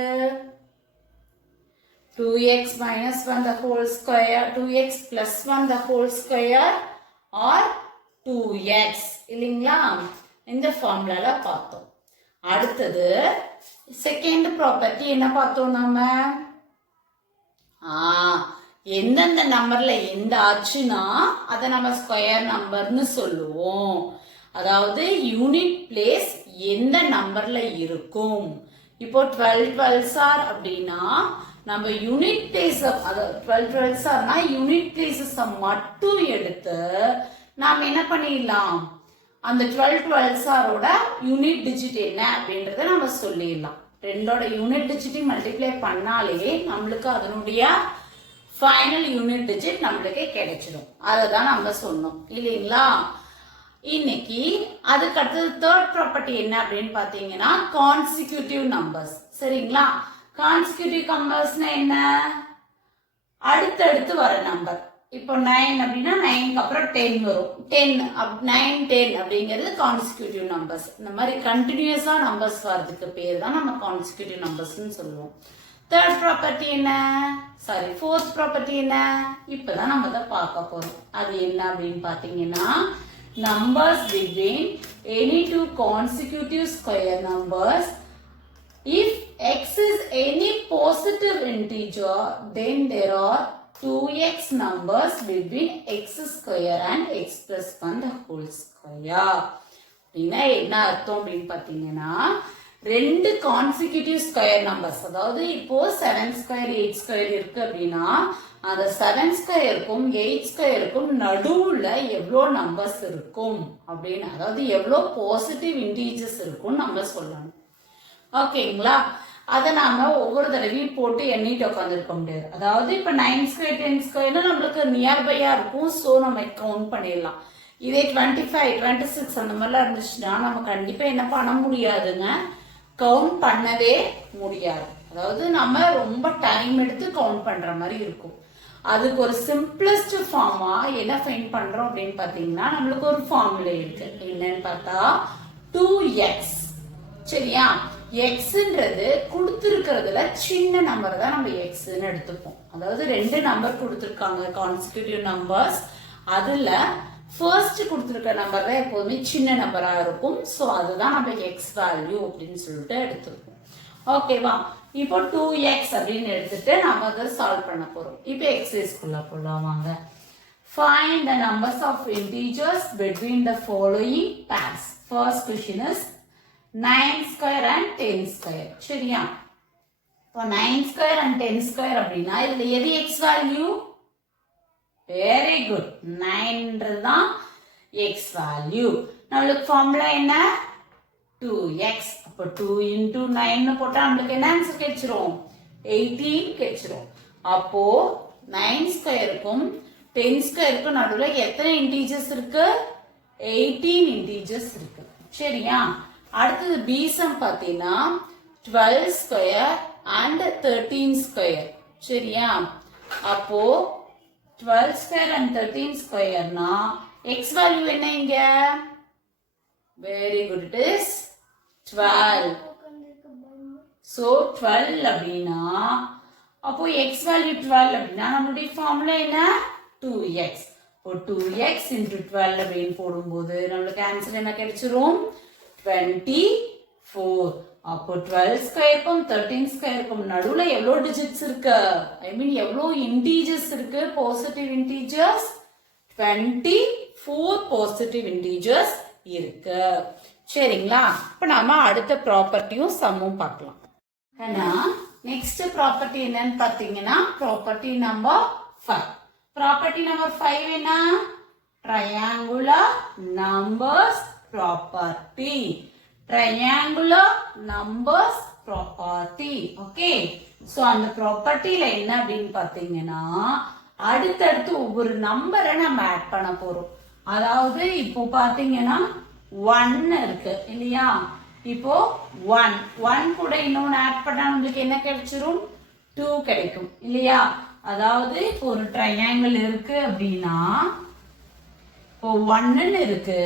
2x minus 1 the whole square, 2x plus 1 the whole square or 2x இல்லைங்களா? இந்த ஃபார்முலால பார்த்தோம். அடுத்தது செகண்ட் ப்ராப்பர்ட்டி என்ன பார்த்தோம் நாம? எந்தெந்த நம்பர்ல எந்த ஆச்சுன்னா அதை நம்ம ஸ்கொயர் நம்பர்னு சொல்லுவோம். அதாவது யூனிட் பிளேஸ் எந்த நம்பர்ல இருக்கும். இப்போ 12 12s are அப்படின்னா நம்ம யூனிட் பிளேஸ் அதாவது 12 ஆர்னா யூனிட் பிளேசஸ் மட்டும் எடுத்து நாம என்ன பண்ணிடலாம், அந்த 12 ஆரோட யூனிட் டிஜிட் என்ன அப்படின்றத நம்ம சொல்லிடலாம். ரெண்டோட யூனிட் டிஜிட் மல்டிப்ளை பண்ணாலே நம்மளுக்கு அதனுடைய ஃபைனல் யூனிட் டிஜிட் நம்மளுக்கு கிடைச்சிடும். அதை தான் நம்ம சொன்னோம் இல்லைங்களா. இன்னைக்கு அதுக்கு அடுத்தது தேர்ட் ப்ராப்பர்ட்டி என்ன அப்படின்னு பாத்தீங்கன்னா கான்சிக்யூட்டிவ் நம்பர்ஸ். சரிங்களா, கான்சிக்யூட்டிவ் நம்பர்ஸ்னா என்ன, அடுத்தடுத்து வர நம்பர். இப்போ 9 அப்படின்னா 9க்கு அப்புறம் 10 வரும். 9 10 அப்படிங்கிறது கான்சிக்யூட்டிவ் நம்பர்ஸ். இந்த மாதிரி கண்டினியூஸா நம்பர்ஸ் வர்றதுக்கு பேர் தான் நம்ம கான்சிக்யூட்டிவ் நம்பர்ஸ்ன்னு சொல்லுவோம். தேர்ட் ப்ராப்பர்ட்டி என்ன, சாரி ஃபோர்த் ப்ராப்பர்ட்டி என்ன, இப்பதான் நம்ம அதை பார்க்க போறோம். அது என்ன அப்படின்னு பாத்தீங்கன்னா numbers between any two consecutive square numbers. If x is any positive integer, then there are 2x numbers between x square and x plus 1 the whole square. என்ன அர்த்தம் அப்படின்னு பாத்தீங்கன்னா ரெண்டு கான்சிக்யூட்டிவ் ஸ்கொயர் நம்பர்ஸ், அதாவது இப்போ 7 ஸ்கொயர் 8 ஸ்கொயர் இருக்கு அப்படின்னா அந்த 7 ஸ்கொயருக்கும் 8 ஸ்கொயருக்கும் நடுவுல எவ்வளோ நம்பர்ஸ் இருக்கும் அப்படின்னு, அதாவது எவ்வளோ பாசிட்டிவ் இன்டீஜர்ஸ் இருக்கும் நம்ம சொல்லணும். ஓகேங்களா, அதை நாம ஒவ்வொரு தடவையும் போட்டு எண்ணிட்டு உட்காந்துருக்க முடியாது. அதாவது இப்ப 9 ஸ்கொயர் 10 ஸ்கொயர்னா நம்மளுக்கு நியர்பையா இருக்கும், ஸோ நம்ம கவுண்ட் பண்ணிடலாம். இதே 25 26 அந்த மாதிரிலாம் இருந்துச்சுன்னா நம்ம கண்டிப்பா என்ன பண்ண முடியாதுங்க, கவுண்ட் பண்ணவே முடியாது. அதாவது நம்ம ரொம்ப டைம் எடுத்து கவுண்ட் பண்ற மாதிரி இருக்கும். அதுக்கு ஒரு சிம்பிளஸ்ட் ஃபார்மா என்ன ஃபைண்ட் பண்றோம் அப்படின்னு பாத்தீங்கன்னா நம்மளுக்கு ஒரு ஃபார்முலா இருக்கு. என்னன்னு பார்த்தா 2x. சரியா, எக்ஸ்ன்றது கொடுத்திருக்கிறதுல சின்ன நம்பர் தான் நம்ம எக்ஸ்ன்னு எடுத்துப்போம். அதாவது ரெண்டு நம்பர் கொடுத்திருக்காங்க கான்சிக்யூட்டிவ் நம்பர்ஸ், அதுல ஃபர்ஸ்ட் கொடுத்துருக்க நம்பர் தான் எப்போதுமே சின்ன நம்பரா இருக்கும். ஸோ அதுதான் நம்ம எக்ஸ் வேல்யூ அப்படின்னு சொல்லிட்டு எடுத்துருக்கோம். ஓகேவா, இப்போ 2x அப்படின்னு எடுத்துட்டு நம்ம அதை சால்வ் பண்ண போறோம். இப்போ எக்ஸசைஸ்க்குள்ள போலாம் வாங்க. Find the numbers of integers between the following pairs. First question is 9 square and 10 square. சரியா, இப்போ 9 square and 10 square அப்படின்னா இதுல எது எக்ஸ் வேல்யூ, வெரி குட், 9ன்றதுதான் எக்ஸ் வேல்யூ. நம்மளுக்கு ஃபார்முலா என்ன, 2x. அப்போ 2 into 9 போட்டா நம்மளுக்கு என்ன ஆன்சர் கிடைச்சிரும், 18 கிடைச்சிரும். அப்போ 9 ஸ்கொயருக்கும் 10 ஸ்கொயருக்கும் நடுவுல எத்தனை இன்டீஜர்ஸ் இருக்கு, 18 இன்டீஜர்ஸ் இருக்கு. சரியா, அடுத்தது பி சம் பாத்தீங்கன்னா 12 ஸ்கொயர் and 13 ஸ்கொயர். சரியா, அப்போ 12 ஸ்கொயர் and 13 ஸ்கொயர்னா x வேல்யூ என்ன இங்க, வெரி குட், இட் இஸ் 12. so 12 அப்படின்னா அப்போ x வேல்யூ 12 அப்படின்னா நம்மளுடைய ஃபார்முலா என்ன, 2x. இப்போ 2x into 12 அப்படின்னு போடும்போது நம்மளுக்கு ஆன்சர் என்ன கிடைச்சிரும், 24. அப்போ 12 ஸ்கொயருக்கும் 13 ஸ்கொயருக்கும் நடுவுல எவ்வளவு டிஜிட்ஸ் இருக்கு, ஐ மீன் எவ்வளவு இன்டீஜர்ஸ் இருக்கு, பாசிட்டிவ் இன்டீஜர்ஸ் 24 பாசிட்டிவ் இன்டீஜர்ஸ் இருக்கு. சரிங்களா, இப்ப நாம அடுத்த ப்ராப்பர்ட்டியும் சம்மும் பார்க்கலாம். ஏன்னா நெக்ஸ்ட் ப்ராப்பர்ட்டி என்னன்னு பாத்தீங்கன்னா ப்ராப்பர்ட்டி நம்பர் 5. ப்ராப்பர்ட்டி நம்பர் 5 என்ன, triangular numbers property. triangular numbers property. Okay, so அந்த ப்ராப்பர்ட்டில என்ன அப்படின்னு பாத்தீங்கன்னா அடுத்தடுத்து ஒவ்வொரு நம்பரை நம்ம ஆட் பண்ண போறோம். அதாவது இப்போ பாத்தீங்கன்னா 1 இருக்கு இல்லையா, இப்போ 1 கூட இன்னொன்னு ஆட் பண்ணா உங்களுக்கு என்ன கிடைச்சிரும், 2 கிடைக்கும் இல்லையா. அதாவது இப்போ ஒரு ட்ரையாங்கிள் இருக்கு அப்படின்னா இப்போ 1 இருக்கு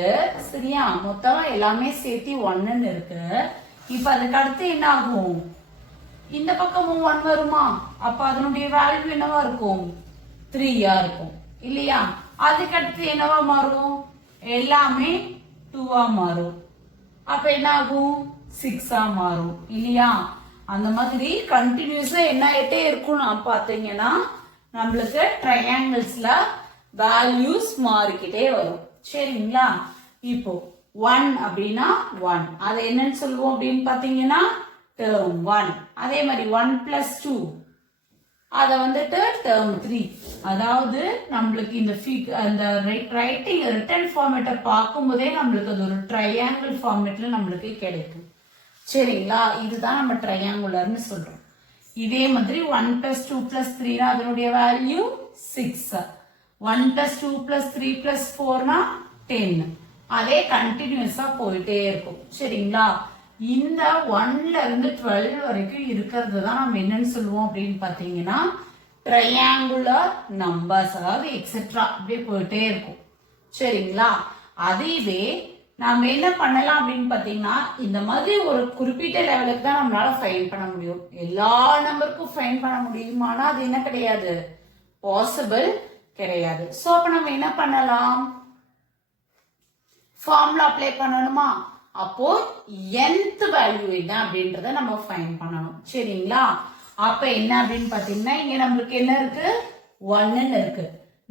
சரியா, மொத்தமா எல்லாமே சேர்த்து 1 இருக்கு. இப்ப அதுக்கு அடுத்து என்ன ஆகும், இந்த பக்கமும் 1 வருமா, அப்ப அதனுடைய வேல்யூ என்னவா இருக்கும், 3 இருக்கும் இல்லையா. அதுக்கு அடுத்து என்னவா மாறும், எல்லாமே 2 மாறும். அப்ப என்ன ஆகும், 6 மாறும் இல்லையா. அந்த மாதிரி கண்டினியூஸா என்ன ஆயிட்டே இருக்கும் பாத்தீங்கன்னா நம்மளுக்கு ட்ரையாங்கிள்ஸ்ல வேல்யூஸ் மாறிக்கிட்டே வரும். சரிங்களா, இப்போ 1 அப்படின்னா 1 அதை என்னன்னு சொல்லுவோம் அப்படின்னு பாத்தீங்கன்னா term 1. அதே மாதிரி 1 plus 2 அதை வந்துட்டு டேர்ம் 3. அதாவது நம்மளுக்கு இந்த அந்த ரைட்டிங் ரிட்டன் ஃபார்மேட்டை பார்க்கும்போதே நம்மளுக்கு அது ஒரு ட்ரையாங்கிள் ஃபார்மேட்ல நம்மளுக்கு கிடைக்கும். சரிங்களா? இதுதான் நம்ம ட்ரையாங்குலர்னு சொல்றோம். இதே மாதிரி 1 + 2 + 3 அதனுடைய வேல்யூ 6. 1 + 2 + 3 + 4 10. அதே கண்டினியூஸா போயிட்டே இருக்கும். சரிங்களா? இந்த 1ல இருந்து 12 வரைக்கும் இருக்கிறது தான் நம்ம என்னன்னு சொல்லுவோம் அப்படின்னு பாத்தீங்கன்னா ட்ரையாங்குலர் நம்பர்ஸ், அதாவது எக்ஸெட்ரா அப்படியே போயிட்டே இருக்கும். சரிங்களா? அதுவே நாம என்ன பண்ணலாம் அப்படின்னு பாத்தீங்கன்னா இந்த மாதிரி ஒரு குறிப்பிட்ட லெவலுக்கு தான் நம்மளால ஃபைண்ட் பண்ண முடியும். எல்லா நம்பருக்கும் ஃபைண்ட் பண்ண முடியுமானா அது என்ன கிடையாது, பாசிபிள் கிடையாது. சோ அப்ப நம்ம என்ன பண்ணலாம், ஃபார்முலா அப்ளை பண்ணணுமா? அப்போ nth வேல்யூ என்ன அப்படின்றத நம்ம ஃபைண்ட் பண்ணணும். சரிங்களா? அப்ப என்ன அப்படின்னு பாத்தீங்கன்னா இங்க நம்மளுக்கு என்ன இருக்கு, 1 இருக்கு.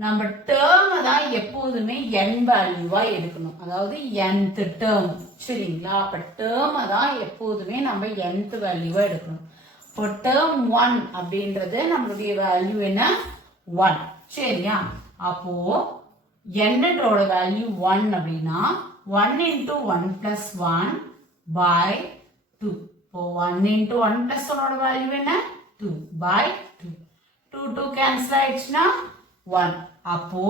நம்ம டேர்ம் தான் எப்போதுமே n வேல்யூவா எடுக்கணும், அதாவது nth டேர்ம். சரிங்களா? அப்ப டேர்ம் தான் எப்போதுமே நம்ம nth வேல்யூவா எடுக்கணும். இப்போ டேர்ம் 1 அப்படின்றது நம்மளுடைய வேல்யூ என்ன, 1. சரியா? அப்போ n-ஓட வேல்யூ 1 அப்படின்னா 1 × 1 + 1 by 2. இப்போ 1 × 1 + 1 ஓட வேல்யூ என்ன, 2 by 2. 2 கேன்சல் ஆயிடுச்சுன்னா 1. அப்போ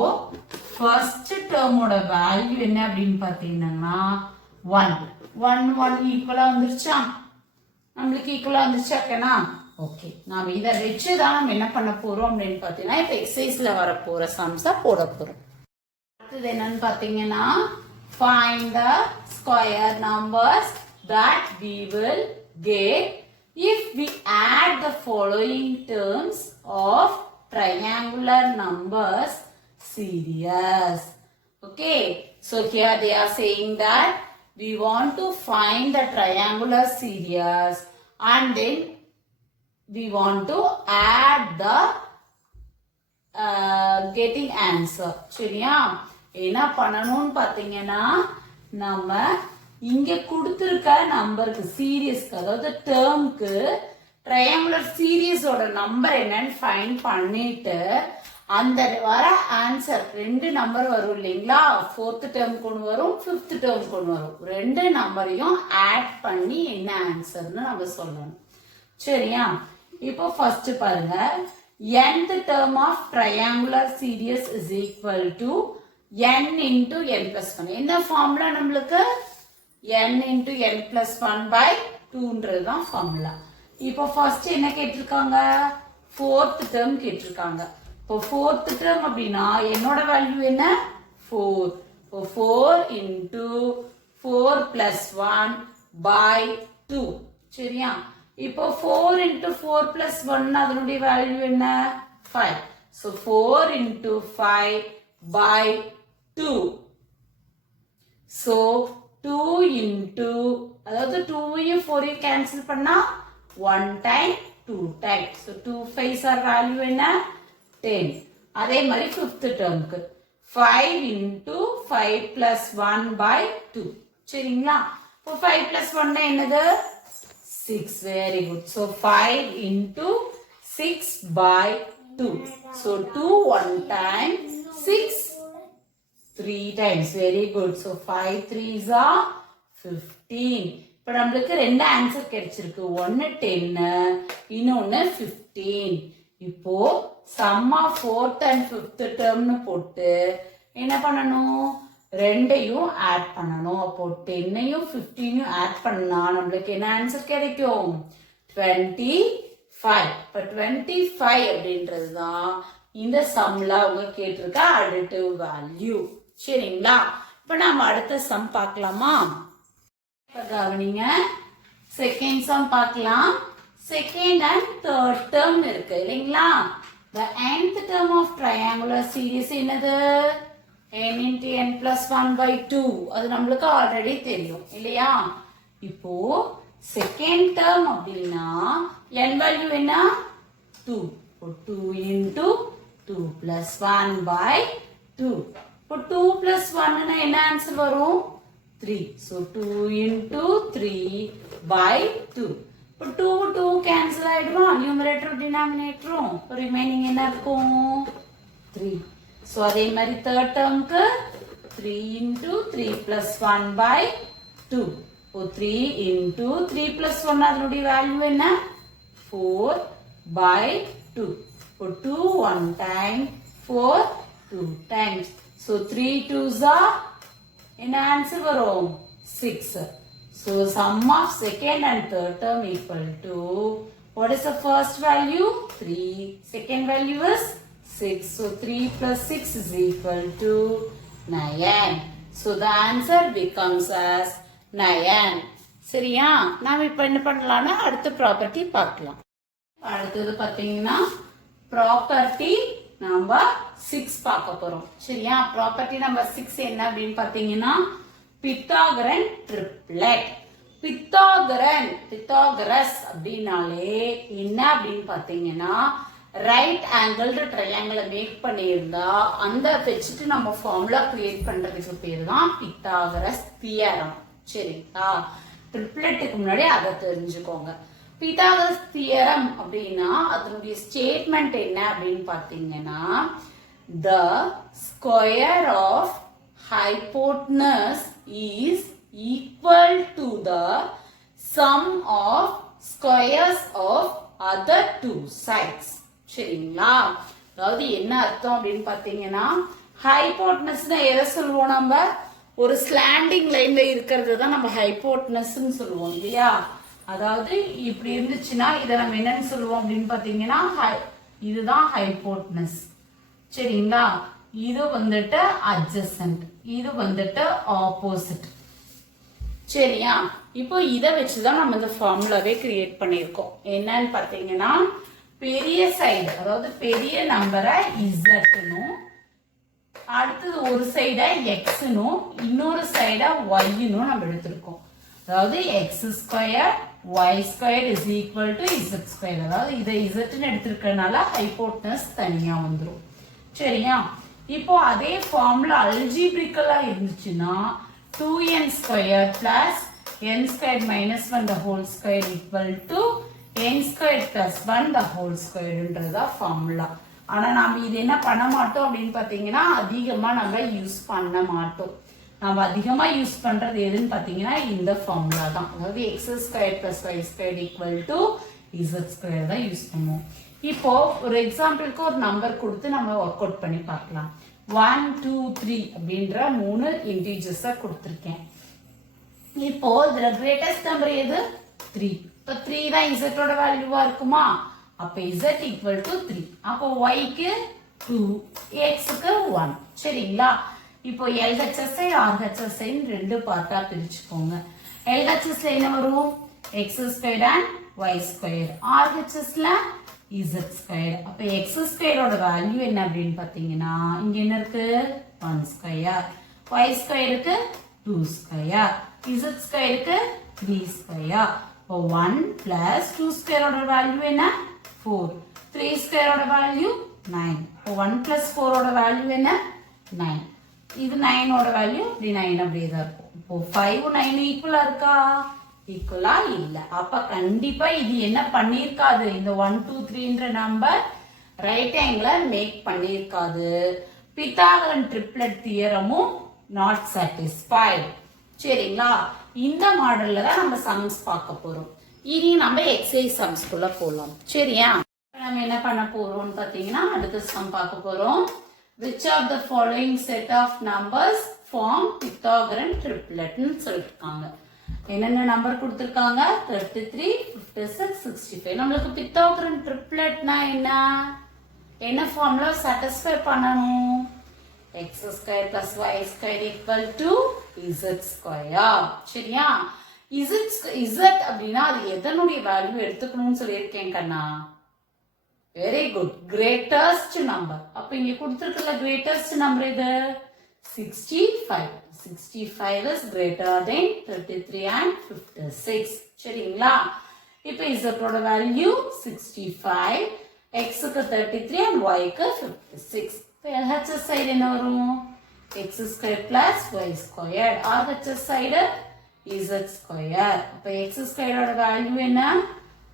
ஃபர்ஸ்ட் டேர்மோட வேல்யூ என்ன அப்படின்னு பார்த்தீங்கன்னா 1. 1 1 ஈக்குவலா வந்துருச்சா, நம்மளுக்கு ஈக்குவலா வந்துருச்சாக்கனா ஓகே. நாம இதை வச்சு தான் நம்ம என்ன பண்ண போறோம் அப்படின்னு பார்த்தீங்கன்னா இப்போ எக்ஸசைஸ்ல வர போற சம்ஸை போட போறோம். அடுத்தது என்னன்னு பார்த்தீங்கன்னா find the square numbers that we will get if we add the following terms of triangular numbers series. Okay, so here they are saying that we want to find the triangular series and then we want to add the getting answer. சரியா? என்ன பண்ணணும்னு பாத்தீங்கன்னா நம்ம இங்க கொடுத்திருக்க நம்பருக்கு சீரியஸ்க்கு, அதாவது டேர்ம்க்கு ட்ரையாங்குலர் சீரியஸோட நம்பர் என்னன்னு ஃபைண்ட் பண்ணிட்டு அந்த வர ஆன்சர் 2 நம்பர் வரும் இல்லைங்களா, 4th டேர்ம் கொண்டு வரும், 5th டேர்ம் கொண்டு வரும். 2 நம்பரையும் ஆட் பண்ணி என்ன ஆன்சர்னு நம்ம சொல்லணும். சரியா? இப்போ ஃபர்ஸ்ட் பாருங்க, nth term of triangular series is equal to n into n plus 1. என்ன ஃபார்முலா நம்மளுக்கு, n into n plus 1 by 2ன்றது தான் ஃபார்முலா. இப்போ ஃபர்ஸ்ட் என்ன கேட்டிருக்காங்க, 4th term கேட்டிருக்காங்க. இப்போ 4th term அப்படின்னா என்னோட வேல்யூ என்ன, 4. இப்போ 4 into 4 plus 1 by 2. சரியா? இப்போ 4 into 4 plus 1 அதனுடைய வேல்யூ என்ன, 5. So 4 into 5 by 2. So 2 into, அதாவது 2யும் 4யும் கேன்சல் பண்ணா 1 time 2 time. So 2 5s are value என்ன, 10. அதே மாதிரி 5th டேர்முக்கு 5 into 5 plus 1 by 2. சரிங்களா? இப்போ 5 plus 1 என்னது, 6. Very good. So 5 into 6 by 2. So 2 1 time, 6 3 times. Very good. So 5 3s are 15. இப்போ நம்மளுக்கு 2 ஆன்சர் கிடைச்சிருக்கு, ஒன்னு 10 இன்னொன்னு 15. இப்போ sum of 4th and 5th termனு போட்டு என்ன பண்ணணும், 2யும் ஆட் பண்ணணும். அப்போ 10யும் 15யும் ஆட் பண்ணா நம்மளுக்கு என்ன ஆன்சர் கிடைக்கும், 25. இப்போ 25 அப்படின்றது தான் இந்த சம்ல அவங்க கேட்டிருக்க அடிட்டிவ் வேல்யூ. சரிங்களா? இப்போ நம்ம அடுத்த சம் பார்க்கலாமா? இப்போ கவனிங்க, செகண்ட் சம் பார்க்கலாம். செகண்ட் அண்ட் தேர்ட் டேர்ம் இருக்கு இல்லைங்களா. The nth term of triangular series என்னது, n into n plus 1 by 2. அது நம்மளுக்கு ஆல்ரெடி தெரியும் இல்லையா. இப்போ செகண்ட் டேர்ம் அப்படின்னா n வேல்யூ என்ன, 2. 2 into 2 plus 1 by 2. இப்போ 2 plus 1 என்ன ஆன்சர் வரும், 3. So 2 into 3 by 2. இப்போ 2 கேன்சல் ஆயிடுமா நியூமரேட்டர் டினாமினேட்டரும் ரிமைனிங் என்ன இருக்கும் 3 ஸோ அதே மாதிரி தேர்ட் டேர்முக்கு 3 into 3 plus 1 by 2 இப்போ 3 into 3 plus 1 அதனுடைய வேல்யூ என்ன 4 by 2 இப்போ 2 1 time 4 2 times so 3 2s are என்ன ஆன்சர் வரும் 6 so sum of second and third term equal to what is the first value 3 second value is 6 so 3 plus 6 is equal to 9 so the answer becomes as 9 சரியா நாம இப்போ என்ன பண்ணலாம்னா அடுத்த ப்ராப்பர்ட்டி பார்க்கலாம் அடுத்தது பாத்தீங்கன்னா ப்ராப்பர்ட்டி நம்பர் 6 பார்க்க போறோம் சரியா ப்ராப்பர்ட்டி நம்பர் 6 என்ன அப்படின்னு பாத்தீங்கன்னா பித்தாகரன் ட்ரிப்ளெட் பித்தாகரஸ் அப்படின்னாலே என்ன அப்படின்னு பாத்தீங்கன்னா ரைட் ஆங்கிள்டு ட்ரையாங்கிளை மேக் பண்ணியிருந்தா அந்த வச்சுட்டு நம்ம ஃபார்முலா கிரியேட் பண்றதுக்கு பேர் தான் பித்தாகரஸ் தியரம் சரிங்களா ட்ரிப்ளெட்டுக்கு முன்னாடி அதை தெரிஞ்சுக்கோங்க பித்தாகரஸ் தியரம் அப்படின்னா அதனுடைய ஸ்டேட்மெண்ட் என்ன அப்படின்னு பாத்தீங்கன்னா the square of hypotenuse is equal to the sum of squares of other two sides சரிங்களா அதாவது என்ன அர்த்தம் அப்படின்னு பாத்தீங்கன்னா ஹைபோட்டனஸ்னா எதை சொல்லுவோம் நம்ம ஒரு ஸ்லாண்டிங் லைன்ல இருக்கிறது தான் நம்ம ஹைபோட்டனஸ்ன்னு சொல்லுவோம் இல்லையா அதாவது இப்படி இருந்துச்சுன்னா இதை நம்ம என்னன்னு சொல்லுவோம் அப்படின்னு பாத்தீங்கன்னா இதுதான் ஹைபோட்டனஸ் சரிங்களா இது வந்துட்டு அட்ஜசன்ட் இது வந்துட்டு ஆப்போசிட் சரியா இப்போ இதை வச்சுதான் நம்ம இந்த ஃபார்முலாவே கிரியேட் பண்ணியிருக்கோம் என்னன்னு பாத்தீங்கன்னா பெரிய சைடு அதாவது பெரிய நம்பரை இசட்னும் அடுத்தது ஒரு சைடா எக்ஸ்னும் இன்னொரு சைடா ஒய்னும் நம்ம எடுத்திருக்கோம் அதாவது x square y square is equal to z square அதாவது இதை இசட்னு எடுத்திருக்கனால ஹைபோட்டனஸ் தனியா வந்துடும் சரியா இப்போ அதே ஃபார்முலா அல்ஜிப்ரிக்கலா இருந்துச்சுன்னா 2n square plus n squared minus 1 the whole square equal to n squared plus 1 the whole square ன்றதா ஃபார்முலா ஆனா நாம இது என்ன பண்ண மாட்டோம் அப்படின்னு பாத்தீங்கன்னா அதிகமா நம்ம யூஸ் பண்ண மாட்டோம் நம்ம அதிகமா யூஸ் பண்றது எதுன்னு பாத்தீங்கன்னா இந்த ஃபார்முலா தான் அதாவது x squared plus y squared equal to z squared தான் யூஸ் பண்ணுவோம் இப்போ ஒரு எக்ஸாம்பிளுக்கு ஒரு நம்பர் கொடுத்து நம்ம ஒர்க் அவுட் பண்ணி பார்க்கலாம் 1 2 3 அப்படின்ற மூணு இன்டிஜர்ஸ் கொடுத்திருக்கேன் இப்போ இதுல கிரேட்டஸ்ட் நம்பர் எது 3 இப்போ 3 தான் z ஓட வேல்யூவா இருக்குமா அப்ப z ஈக்குவல் டு 3 அப்போ y க்கு 2 x க்கு 1 சரிங்களா இப்போ LHS RHS ரெண்டு பார்ட்டா பிரிச்சுக்கோங்க LHS ல என்ன வரும் x square and y square RHS ல z ஸ்கொயர் அப்ப x ஸ்கொயர் ஓட வேல்யூ என்ன அப்படின்னு பாத்தீங்கன்னா இங்க என்ன இருக்கு 1 ஸ்கொயர் y ஸ்கொயருக்கு 2 ஸ்கொயர் z ஸ்கொயருக்கு 3 ஸ்கொயர் அப்போ 1 பிளஸ் 2 ஸ்கொயர் ஓட வேல்யூ என்ன 4 3 ஸ்கொயர் ஓட வேல்யூ 9 அப்போ 1 பிளஸ் 4 ஓட வேல்யூ என்ன 9 இது 9 ஓட வேல்யூ 9 அப்படியே தான் இருக்கும் இப்போ 5 9 ஈக்குவலா இருக்கா ஈக்குவலா இல்ல அப்ப கண்டிப்பா இது என்ன பண்ணிருக்காது இந்த 1 2 3ன்ற நம்பர் ரைட் ஆங்கிள மேக் பண்ணிருக்காது பித்தாகரன் ட்ரிப்ளெட் தியரமும் நாட் சாட்டிஸ்ஃபைட் சரிங்களா இந்த மாடல்ல தான் நம்ம சம்ஸ் பார்க்க போறோம் இனி நம்ம எக்ஸசைஸ் சம்ஸ்குள்ள போலாம் சரியா நம்ம என்ன பண்ண போறோம்னு பாத்தீங்கன்னா அடுத்த சம் பார்க்க போறோம் which of the following set of numbers form Pythagorean triplet ன்னு சொல்லிருக்காங்க என்னென்ன நம்பர் கொடுத்திருக்காங்க 33 56 65 நம்மளுக்கு பித்தாகரன் ட்ரிப்ளெட்னா என்ன ஃபார்முலா சாட்டிஸ்ஃபை பண்ணணும் x square plus y square equal to z square சரியா z அப்படின்னா அது எதனுடைய வேல்யூ எடுத்துக்கணும்னு சொல்லியிருக்கேன் கண்ணா வெரி குட் கிரேட்டஸ்ட் நம்பர் அப்ப இங்க கொடுத்திருக்கிற கிரேட்டஸ்ட் நம்பர் எது 65 is greater than 33 and 56 சரிங்களா இப்போ z ஓட வேல்யூ 65 x க்கு 33 and y க்கு 56 இப்போ LHS சைடு என்ன வரும் x square plus y square RHS side z square அப்ப x square ஓட வேல்யூ என்ன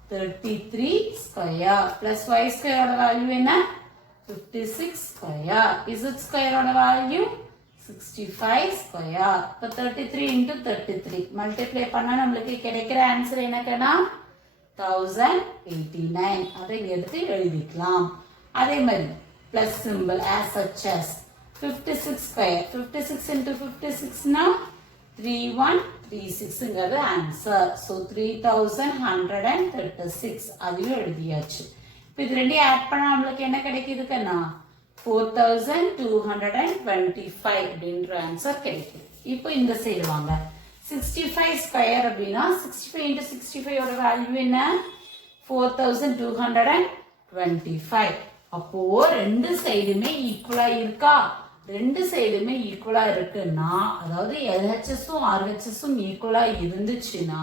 33 square plus y square ஓட value என்ன 56 square z square ஓட value 65 square இப்போ 33 into 33 multiply பண்ணா நம்மளுக்கு கிடைக்கிற ஆன்சர் என்னக்கனா 1089 அதை எடுத்து எழுதிக்கலாம் அதே மாதிரி plus symbol as such as 56 square 56 into 56 na 3136 ங்கிறது ஆன்சர் so 3136 அதையும் எழுதியாச்சு இப்போ இது ரெண்டையும் ஆட் பண்ணா நமக்கு என்ன கிடைக்குதுக்கனா 4225 அப்படின்ற ஆன்சர் கிடைக்குது இப்போ இந்த சைடு வாங்க 65 ஸ்கொயர் அப்படினா 65 into 65 ஓட வேல்யூ என்ன 4225 அப்போ ரெண்டு சைடுமே ஈக்குவலா இருக்கா ரெண்டு சைடுமே ஈக்குவலா இருக்குன்னா அதாவது LHSம் RHSம் ஈக்குவலா இருந்துச்சுன்னா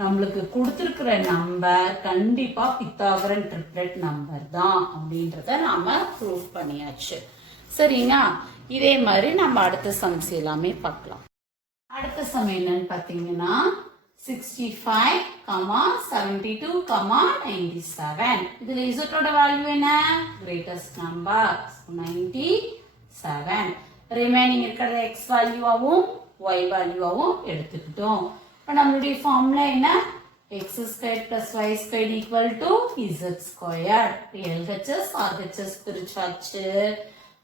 நம்மளுக்கு கொடுத்திருக்கிற நம்பர் கண்டிப்பா பித்தாகரன் ட்ரிப்ளெட் நம்பர் தான் அப்படின்றத நாம ப்ரூவ் பண்ணியாச்சு சரிங்க இதே மாதிரி நம்ம அடுத்த சம்ஸ் எல்லாமே பார்க்கலாம் அடுத்த சம் என்னன்னு பாத்தீங்கன்னா 65, 72, 97 இதுல z ஓட வேல்யூ என்ன greatest number 97 ரிமைனிங் இருக்கிறத x வேல்யூவாவும் y வேல்யூவாவும் எடுத்துக்கிட்டோம் இப்போ நம்மளுடைய ஃபார்முலா என்ன x squared plus y squared equal to z squared LHS RHS பிரிச்சாச்சு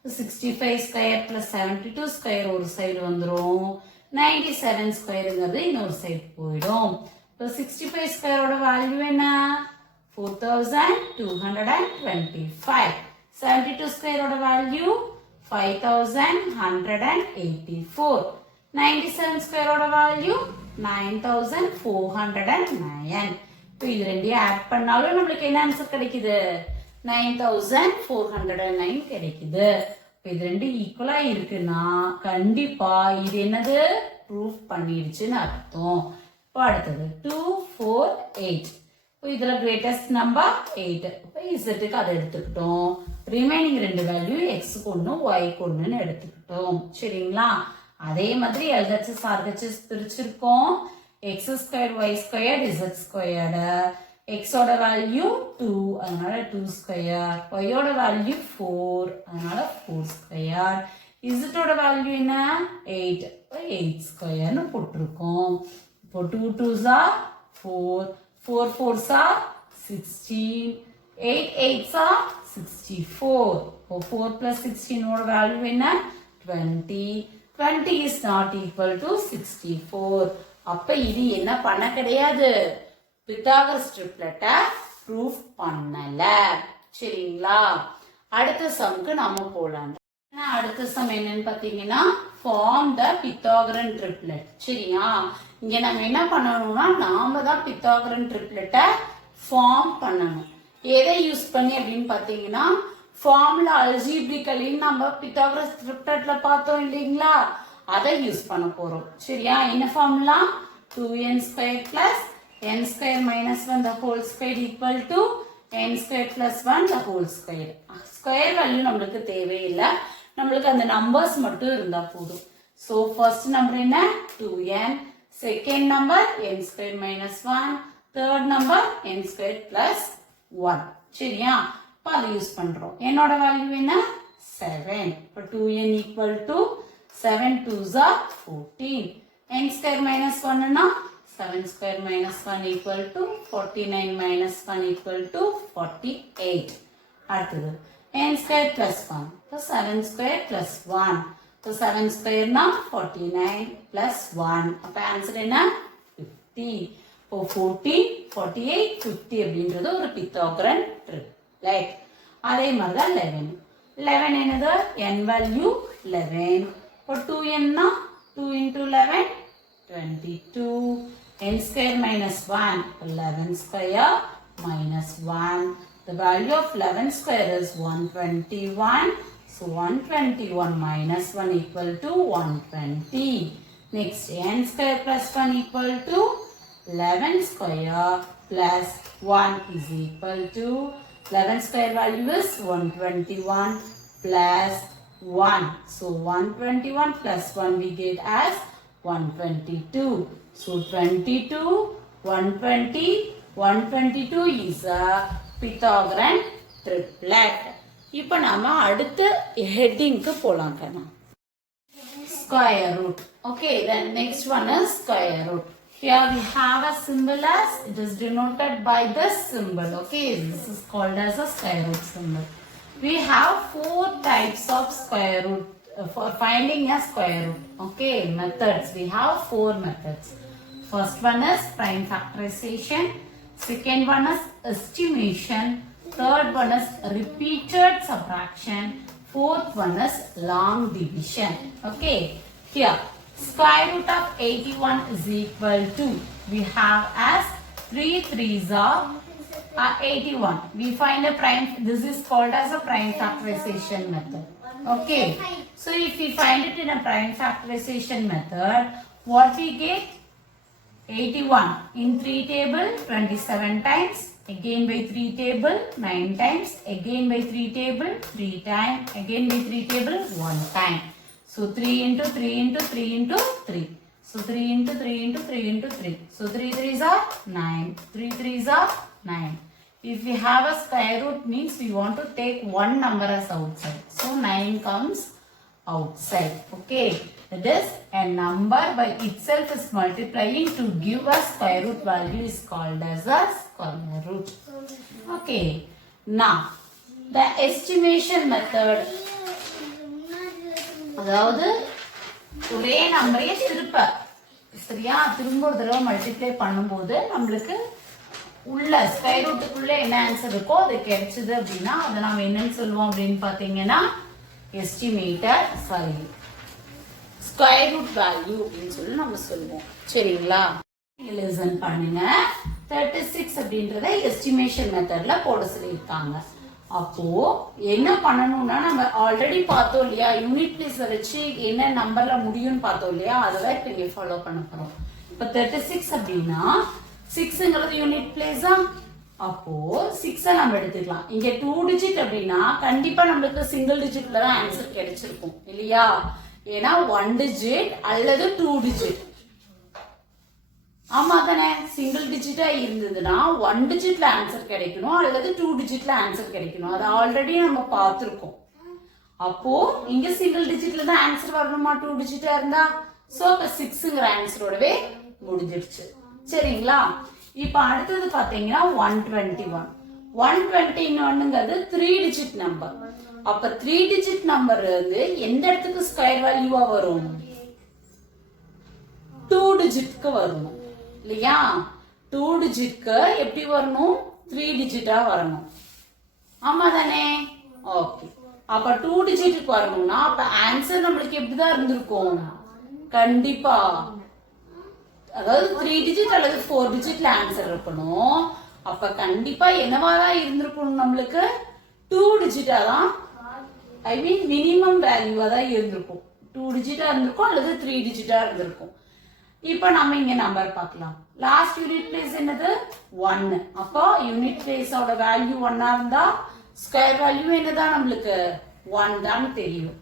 65 square plus 72 square ஒரு சைடு வந்துரும் 97 ஸ்கொயர்ங்கிறது இன்னொரு சைடு போயிடும் இப்போ 65 ஸ்கொயரோட வேல்யூ என்ன 4225 72 ஸ்கொயரோட வேல்யூ 5184 97 ஸ்கொயரோட வேல்யூ 9409 இப்போ இது ரெண்டையும் ஆட் பண்ணாலும் நம்மளுக்கு என்ன ஆன்சர் கிடைக்குது 9409 கிடைக்குது இது ரெண்டு ஈக்குவலா இருக்குன்னா கண்டிப்பா இது என்னது ப்ரூஃப் பண்ணிடுச்சுன்னு அர்த்தம் இப்போ அடுத்தது 248 இப்போ இதுல கிரேட்டஸ்ட் நம்பர் 8 இப்போ இசட்டுக்கு அதை எடுத்துக்கிட்டோம் ரிமைனிங் ரெண்டு வேல்யூ எக்ஸுக்கு ஒன்று ஒய்க்கு ஒன்றுன்னு எடுத்துக்கிட்டோம் சரிங்களா அதே மாதிரி LHS RHS பிரிச்சிருக்கோம் x square y square z squared x ஓட வேல்யூ 2 அதனால 2 ஸ்கொயர் y ஓட வேல்யூ 4 அதனால 4 ஸ்கொயர் z ஓட வேல்யூ என்ன 8 8 ஸ்கொயர்னு போட்டுருக்கோம் இப்போ 2 2s are 4 4 4s are 16 8 8s are 64 இப்போ 4 plus 16 ஓட வேல்யூ என்ன 20 20 is not equal to 64 அப்ப இது என்ன பண்ண கிடையாது பித்தாகரஸ் ட்ரிப்ளெட்டை ப்ரூஃப் பண்ணல சரிங்களா அடுத்த சம்க்கு நாம போலாம் அடுத்த சம் என்னன்னு பாத்தீங்கன்னா ஃபார்ம் த பித்தாகரன் ட்ரிப்ளெட் சரியா இங்க நம்ம என்ன பண்ணணும்னா நாம தான் பித்தாகரன் ட்ரிப்ளெட்டை ஃபார்ம் பண்ணணும் எதை யூஸ் பண்ணி அப்படின்னு பாத்தீங்கன்னா ஃபார்முலா அல்ஜிப்ரிக்கலி நம்ம பித்தாகரஸ் ட்ரிப்ளெட்ல பார்த்தோம் இல்லைங்களா அதை யூஸ் பண்ண போறோம் சரியா என்ன formula 2n squared plus n square minus 1 the whole square equal to n square plus 1 the whole square square value நம்மளுக்கு தேவையில்லை நம்மளுக்கு அந்த நம்பர்ஸ் மட்டும் இருந்தா போதும் so first number என்ன 2n second number n square minus 1 third number n square plus 1 சரியா இப்போ அதை யூஸ் பண்றோம் என்னோட வேல்யூ என்ன 7 இப்போ 2n equal to 7 2s are 14 n square minus 1 னா 7 square minus 1 equal to 49 minus 1 equal to 48. அடுத்தது n square plus 1. So 7 square plus 1. So 7 square na 49 plus 1. அப்ப ஆன்சர் என்ன 50. இப்போ 40, 48, 50 அப்படின்றது ஒரு பித்தாகரன் ட்ரிப்ளெட். அதே மாதிரி தான் 11. 11 என்னது n value 11. இப்போ 2n na 2 into 11 22. n square minus 1 11 square minus 1 the value of 11 square is 121 so 121 minus 1 equal to 120 next n square plus 1 equal to 11 square plus 1 is equal to 11 square value is 121 plus 1 so 121 plus 1 we get as 122 so 22, 120, 122 is a Pythagorean triplet. இப்போ நாம அடுத்த ஹெட்டிங்க்கு போலாம் கண்ணா. Square root. Okay, then next one is square root. Here we have a symbol as it is denoted by this symbol. Okay, this is called as a square root symbol. We have 4 types of square root for finding a square root. Okay, methods. We have 4 methods. First one is prime factorization. Second one is estimation. Third one is repeated subtraction. Fourth one is long division. Okay, here square root of 81 is equal to, we have as 3 3s are 81. We find a prime, this is called as a prime factorization method. Okay, so if we find it in a prime factorization method, what we get? 81 in 3 table 27 times, again by 3 table 9 times, again by 3 table 3 times, again by 3 table 1 time. So 3 into 3 into 3 into 3. So 3 into 3 into 3 into 3. So 3 3s are 9. 3 3s are 9. If we have a square root means we want to take one number as outside. So 9 comes outside. Okay. That is a number by itself is multiplying to give a square root value is called as a square root. Okay. Now the estimation method. அதாவது ஒரே நம்பரையே திருப்ப சரியா திரும்ப ஒரு தடவை மல்டிப்ளை பண்ணும்போது நம்மளுக்கு உள்ள ஸ்கொயர் ரூட்டுக்குள்ள என்ன ஆன்சர் இருக்கோ அது கிடைச்சது அப்படின்னா அதை நம்ம என்னன்னு சொல்லுவோம் அப்படின்னு பாத்தீங்கன்னா எஸ்டிமேட்டட் ஸ்கொயர் ரூட் வேல்யூ அப்படின்னு சொல்லி நம்ம சொல்லுவோம். சரிங்களா? லிசன் பண்ணுங்க. 36 அப்படின்றத எஸ்டிமேஷன் மெத்தட்ல போட சொல்லியிருக்காங்க. அப்போ என்ன பண்ணணும்னா நம்ம ஆல்ரெடி பார்த்தோம் இல்லையா, யூனிட் பிளேஸ்ல வச்சு என்ன நம்பர்ல முடியும்னு பார்த்தோம் இல்லையா, அதை இப்ப இங்க ஃபாலோ பண்ண போறோம். இப்ப 36 அப்படின்னா 6ங்கிறது யூனிட் பிளேஸா, அப்போ 6 நம்ம எடுத்துக்கலாம். இங்க 2 டிஜிட் அப்படின்னா கண்டிப்பா நம்மளுக்கு சிங்கிள் டிஜிட்ல தான் ஆன்சர் கிடைச்சிருக்கும் இல்லையா, ஏன்னா 1 டிஜிட் அல்லது 2 டிஜிட். ஆமா தானே, சிங்கிள் டிஜிட்டா இருந்ததுன்னா 1 டிஜிட்ல ஆன்சர் கிடைக்கணும் அல்லது 2 டிஜிட்ல ஆன்சர் கிடைக்கணும். அது ஆல்ரெடி நம்ம பார்த்திருக்கோம். அப்போ இங்க சிங்கிள் டிஜிட்ல தான் ஆன்சர் வரணுமா 2 டிஜிட்டா இருந்தா? சோ இப்ப 6ங்கிற ஆன்சரோடவே முடிஞ்சிருச்சு. சரிங்களா? இப்ப அடுத்தது பாத்தீங்கன்னா 121. 121ங்கிறது 3 டிஜிட் நம்பர். அப்ப 3 டிஜிட் நம்பர் வந்து எந்த இடத்துக்கு ஸ்கொயர் வேல்யூவா வரும்? 2 டிஜிட்க்கு வரணும் இல்லையா? 2 டிஜிட்க்கு எப்படி வரணும்? 3 டிஜிட்டா வரணும். ஆமா தானே? ஓகே. அப்ப 2 டிஜிட்க்கு வரணும்னா அப்ப ஆன்சர் நம்மளுக்கு எப்படிதான் இருந்திருக்கும்? கண்டிப்பா அதாவது 3 டிஜிட் அல்லது 4 டிஜிட்ல ஆன்சர் இருக்கணும். அப்ப கண்டிப்பா என்னவாதான் இருந்திருக்கணும்? நம்மளுக்கு 2 டிஜிட்டா தான், ஐ மீன் மினிமம் வேல்யூவா தான் இருந்திருக்கும். 2 டிஜிட்டா இருந்திருக்கும் அல்லது 3 டிஜிட்டா இருந்திருக்கும். இப்ப நம்ம இங்க நம்பர் பார்க்கலாம். லாஸ்ட் யூனிட் பிளேஸ் என்னது? 1. அப்போ யூனிட் பிளேஸோட வேல்யூ 1 இருந்தா ஸ்கொயர் வேல்யூ என்னதான் நம்மளுக்கு 1 தான் தெரியும்.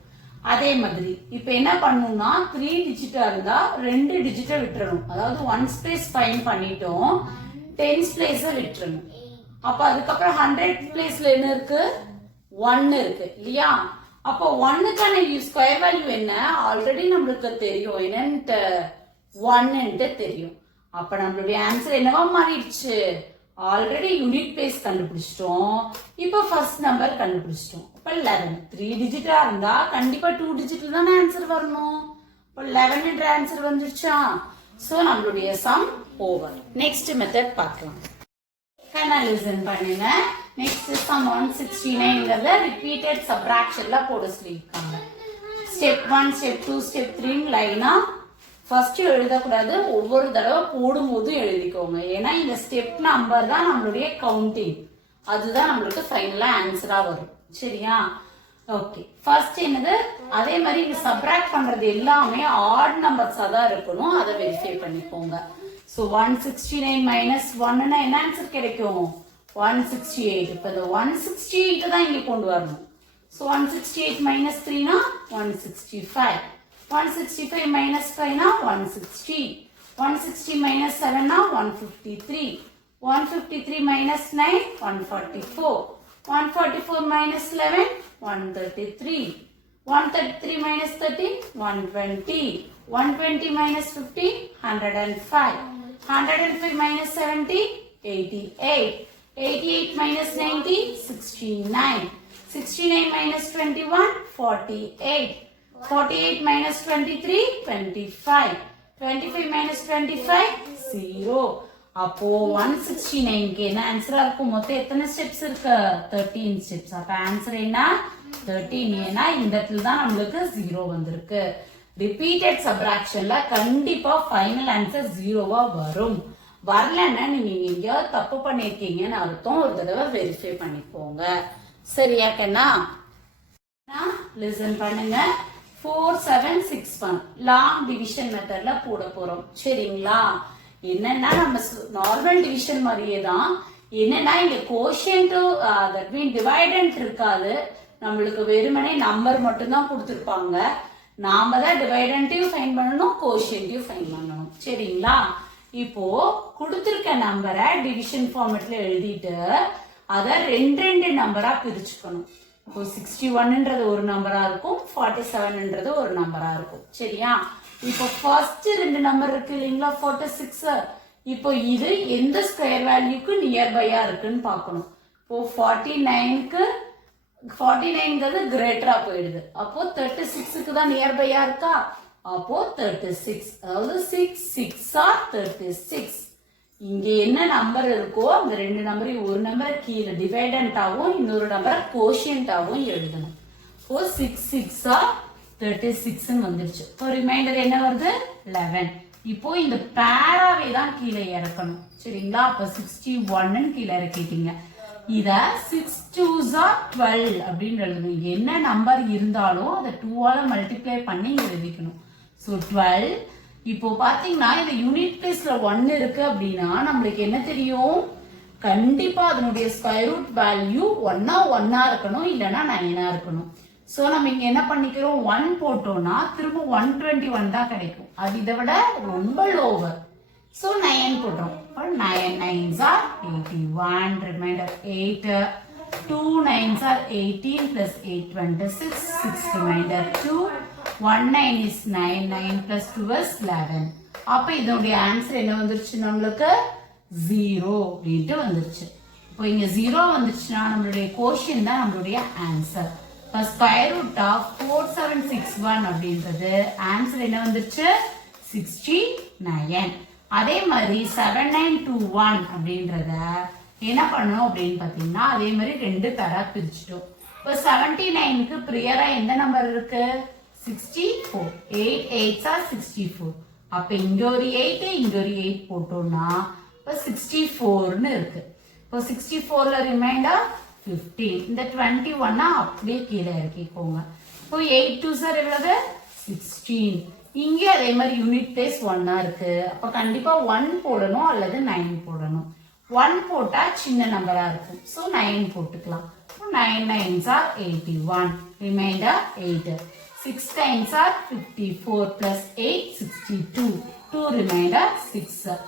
அதே மாதிரி இப்ப என்ன பண்ணணும்னா 3 டிஜிட்டா இருந்தா 2 டிஜிட்டை விட்டுறணும். அதாவது 1 ஸ்பேஸ் ஃபைண்ட் பண்ணிட்டோம், 10 பிளேஸ விட்டுறணும். அப்ப அதுக்கப்புறம் 100 பிளேஸ்ல என்ன இருக்கு? 1 இருக்கு இல்லையா? அப்போ 1க்கான ஸ்கொயர் வேல்யூ என்ன ஆல்ரெடி நம்மளுக்கு தெரியும், என்னன்ட்டு 1 தெரியும். அப்ப நம்மளுடைய ஆன்சர் என்னவா மாறிடுச்சு? ஆல்ரெடி யூனிட் பிளேஸ் கண்டுபிடிச்சிட்டோம், இப்ப ஃபர்ஸ்ட் நம்பர் கண்டுபிடிச்சிட்டோம். இப்ப 11. 3 டிஜிட்டா இருந்தா கண்டிப்பா 2 டிஜிட்ல தானே ஆன்சர் வரணும். இப்ப 11 ஆன்சர் வந்துருச்சா? சோ நம்மளுடைய சம் ஓவர். நெக்ஸ்ட் மெத்தட் பார்க்கலாம். லிசன் பண்ணுங்க. நெக்ஸ்ட் சம் 169ங்கறத ரிப்பீட்டட் சப்ட்ராக்ஷன்ல போட சொல்லிருக்காங்க. ஸ்டெப் 1, ஸ்டெப் 2, ஸ்டெப் 3 லைனா ஃபர்ஸ்ட் எழுதக்கூடாது, ஒவ்வொரு தடவை போடும்போது எழுதிக்கோங்க. ஏன்னா இந்த ஸ்டெப் நம்பர் தான் நம்மளுடைய கவுண்டிங், அதுதான் நம்மளுக்கு ஃபைனலா ஆன்சரா வரும். சரியா? ஓகே. ஃபர்ஸ்ட் என்னது? அதே மாதிரி இங்க சப்ட்ராக்ட் பண்றது எல்லாமே ஆட் நம்பர்ஸா தான் இருக்கணும், அதை வெரிஃபை பண்ணிக்கோங்க. சோ 169 மைனஸ் 1னா என்ன ஆன்சர் கிடைக்கும்? 168. இப்ப இந்த 168 தான் இங்க கொண்டு வரணும். சோ 168 மைனஸ் 3னா 165. 165 minus 5 na 160. 160 minus 7 na 153. 153 minus 9, 144. 144 minus 11, 133. 133 minus 13, 120. 120 minus 15, 105. 105 minus 70, 88. 88 minus 90, 69. 69 minus 21, 48. 48 minus 23, 25. 25 minus 25, 0. அப்போ 169 க்கு என்ன ஆன்சரா இருக்கும்? மொத்தம் எத்தனை ஸ்டெப்ஸ் இருக்கு? 13 ஸ்டெப்ஸ். அப்ப ஆன்சர் என்ன? 13. ஏன்னா இந்த இடத்துல தான் நம்மளுக்கு 0 வந்திருக்கு. ரிப்பீட்டட் சப்ராக்ஷன்ல கண்டிப்பா ஃபைனல் ஆன்சர் 0வா வரும். வரலன்னா நீங்க எங்கேயாவது தப்பு பண்ணிருக்கீங்கன்னு அர்த்தம். ஒரு தடவை வெரிஃபை பண்ணிக்கோங்க. சரியா கண்ணா? லிசன் பண்ணுங்க. 4761 லாங் டிவிஷன் மெத்தட்ல போட போறோம். சரிங்களா? என்னன்னா நம்ம நார்மல் டிவிஷன் மாதிரியே தான். என்னன்னா இங்க கோஷியன்ட் தட் மீன் டிவைடன்ட் இருக்காது. நம்மளுக்கு வெறுமனே நம்பர் மட்டும் தான் கொடுத்துருப்பாங்க. நாம தான் டிவைடன்ட்டையும் ஃபைண்ட் பண்ணணும், கோஷியன்ட்டையும் ஃபைண்ட் பண்ணணும். சரிங்களா? இப்போ கொடுத்துருக்க நம்பரை டிவிஷன் ஃபார்மேட்ல எழுதிட்டு அதை ரெண்டு நம்பரா பிரிச்சுக்கணும். இப்போ 61ன்றது ஒரு நம்பரா இருக்கும், 47ன்றது ஒரு நம்பரா இருக்கும். சரியா? இப்போ ஃபர்ஸ்ட் ரெண்டு நம்பர் இருக்கு இல்லைங்களா, 46. இப்போ இது எந்த ஸ்கொயர் வேல்யூக்கு நியர்பையா இருக்குன்னு பார்க்கணும். இப்போ 49க்கு 49ங்கிறது கிரேட்டரா போயிடுது. அப்போ 36க்கு தான் நியர்பையா இருக்கா? அப்போ 36. அதாவது 6 6 ஆர் 36. இங்க என்ன நம்பர் இருக்கோ அந்த ரெண்டு நம்பரையும் ஒரு நம்பர் கீழே டிவைடண்டாவும் இன்னொரு நம்பரை கோஷியன்டாவும் எழுதணும். இப்போ 6 6 ஆர் 36 வந்துருச்சு. இப்போ ரிமைண்டர் என்ன வருது? 11. இப்போ இந்த பேராவே தான் கீழே இறக்கணும். சரிங்களா? அப்ப 61 கீழே இறக்கிட்டீங்க. இத 6 2s are 12 அப்படின்னு எழுதணும். என்ன நம்பர் இருந்தாலும் அதை 2ஆல மல்டிப்ளை பண்ணி எழுதிக்கணும். ஸோ 12. இப்போ பாத்தீங்கன்னா இந்த யூனிட் பிளேஸ்ல 1 இருக்கு அப்படின்னா நம்மளுக்கு என்ன தெரியும்? கண்டிப்பா அதனுடைய ஸ்கொயர் ரூட் வேல்யூ 1 இருக்கணும், இல்லைன்னா 9 இருக்கணும். சோ நம்ம இங்க என்ன பண்ணிக்கிறோம்? 1 போட்டோம்னா திரும்ப 121 தான் கிடைக்கும். அது இதை விட ரொம்ப லோவர். சோ 9 போட்டோம். 9 9s are 81. Remainder 8. 2 9s are 18 plus 8 26. 6 remainder 2. 1 9 is 9. 9 plus 2 is 11. அப்ப இதனுடைய ஆன்சர் என்ன வந்துருச்சு? நம்மளுக்கு 0 அப்படின்ட்டு வந்துருச்சு. இப்போ இங்க 0 வந்துருச்சுன்னா நம்மளுடைய கோஷியன் தான் நம்மளுடைய ஆன்சர். ஸ்கொயர் ரூட் ஆஃப் 4761 அப்படின்றது ஆன்சர் என்ன வந்துருச்சு? 69. அதே மாதிரி 7921 அப்படின்றத என்ன பண்ணணும் அப்படின்னு பாத்தீங்கன்னா அதே மாதிரி ரெண்டு தரா பிரிச்சுட்டோம். இப்போ 79க்கு பிரியரா எந்த நம்பர் இருக்கு? 64. 8 8s are 64. அப்ப இங்க ஒரு 8 இங்க ஒரு 8 போட்டோம்னா இப்போ 64ன்னு இருக்கு. இப்போ 64ல ரிமைண்டர் 15. இந்த 21 அப்படியே கீழே இறக்கிக்கோங்க. இப்போ 8 2s are எவ்வளவு? 16. இங்க அதே மாதிரி யூனிட் பிளேஸ் 1 இருக்கு. அப்ப கண்டிப்பா 1 போடணும் அல்லது 9 போடணும். 1 போட்டா சின்ன நம்பரா இருக்கும். சோ 9 போட்டுக்கலாம். 9 9s are 81. ரிமைண்டர் 8. 6 times are 54 plus 8 62. 2 remainder 6.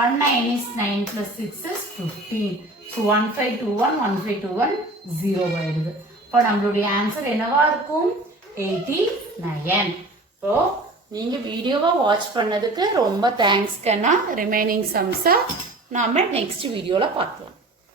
1 9 is 9 plus 6 is 15. So 1521 1521 0 ஆயிடுது. இப்போ நம்மளுடைய ஆன்சர் என்னவா இருக்கும்? 89. இப்போ நீங்க வீடியோவை வாட்ச் பண்ணதுக்கு ரொம்ப தேங்க்ஸ் கண்ணா. ரிமைனிங் சம்ஸை நாம நெக்ஸ்ட் வீடியோல பார்க்கலாம்.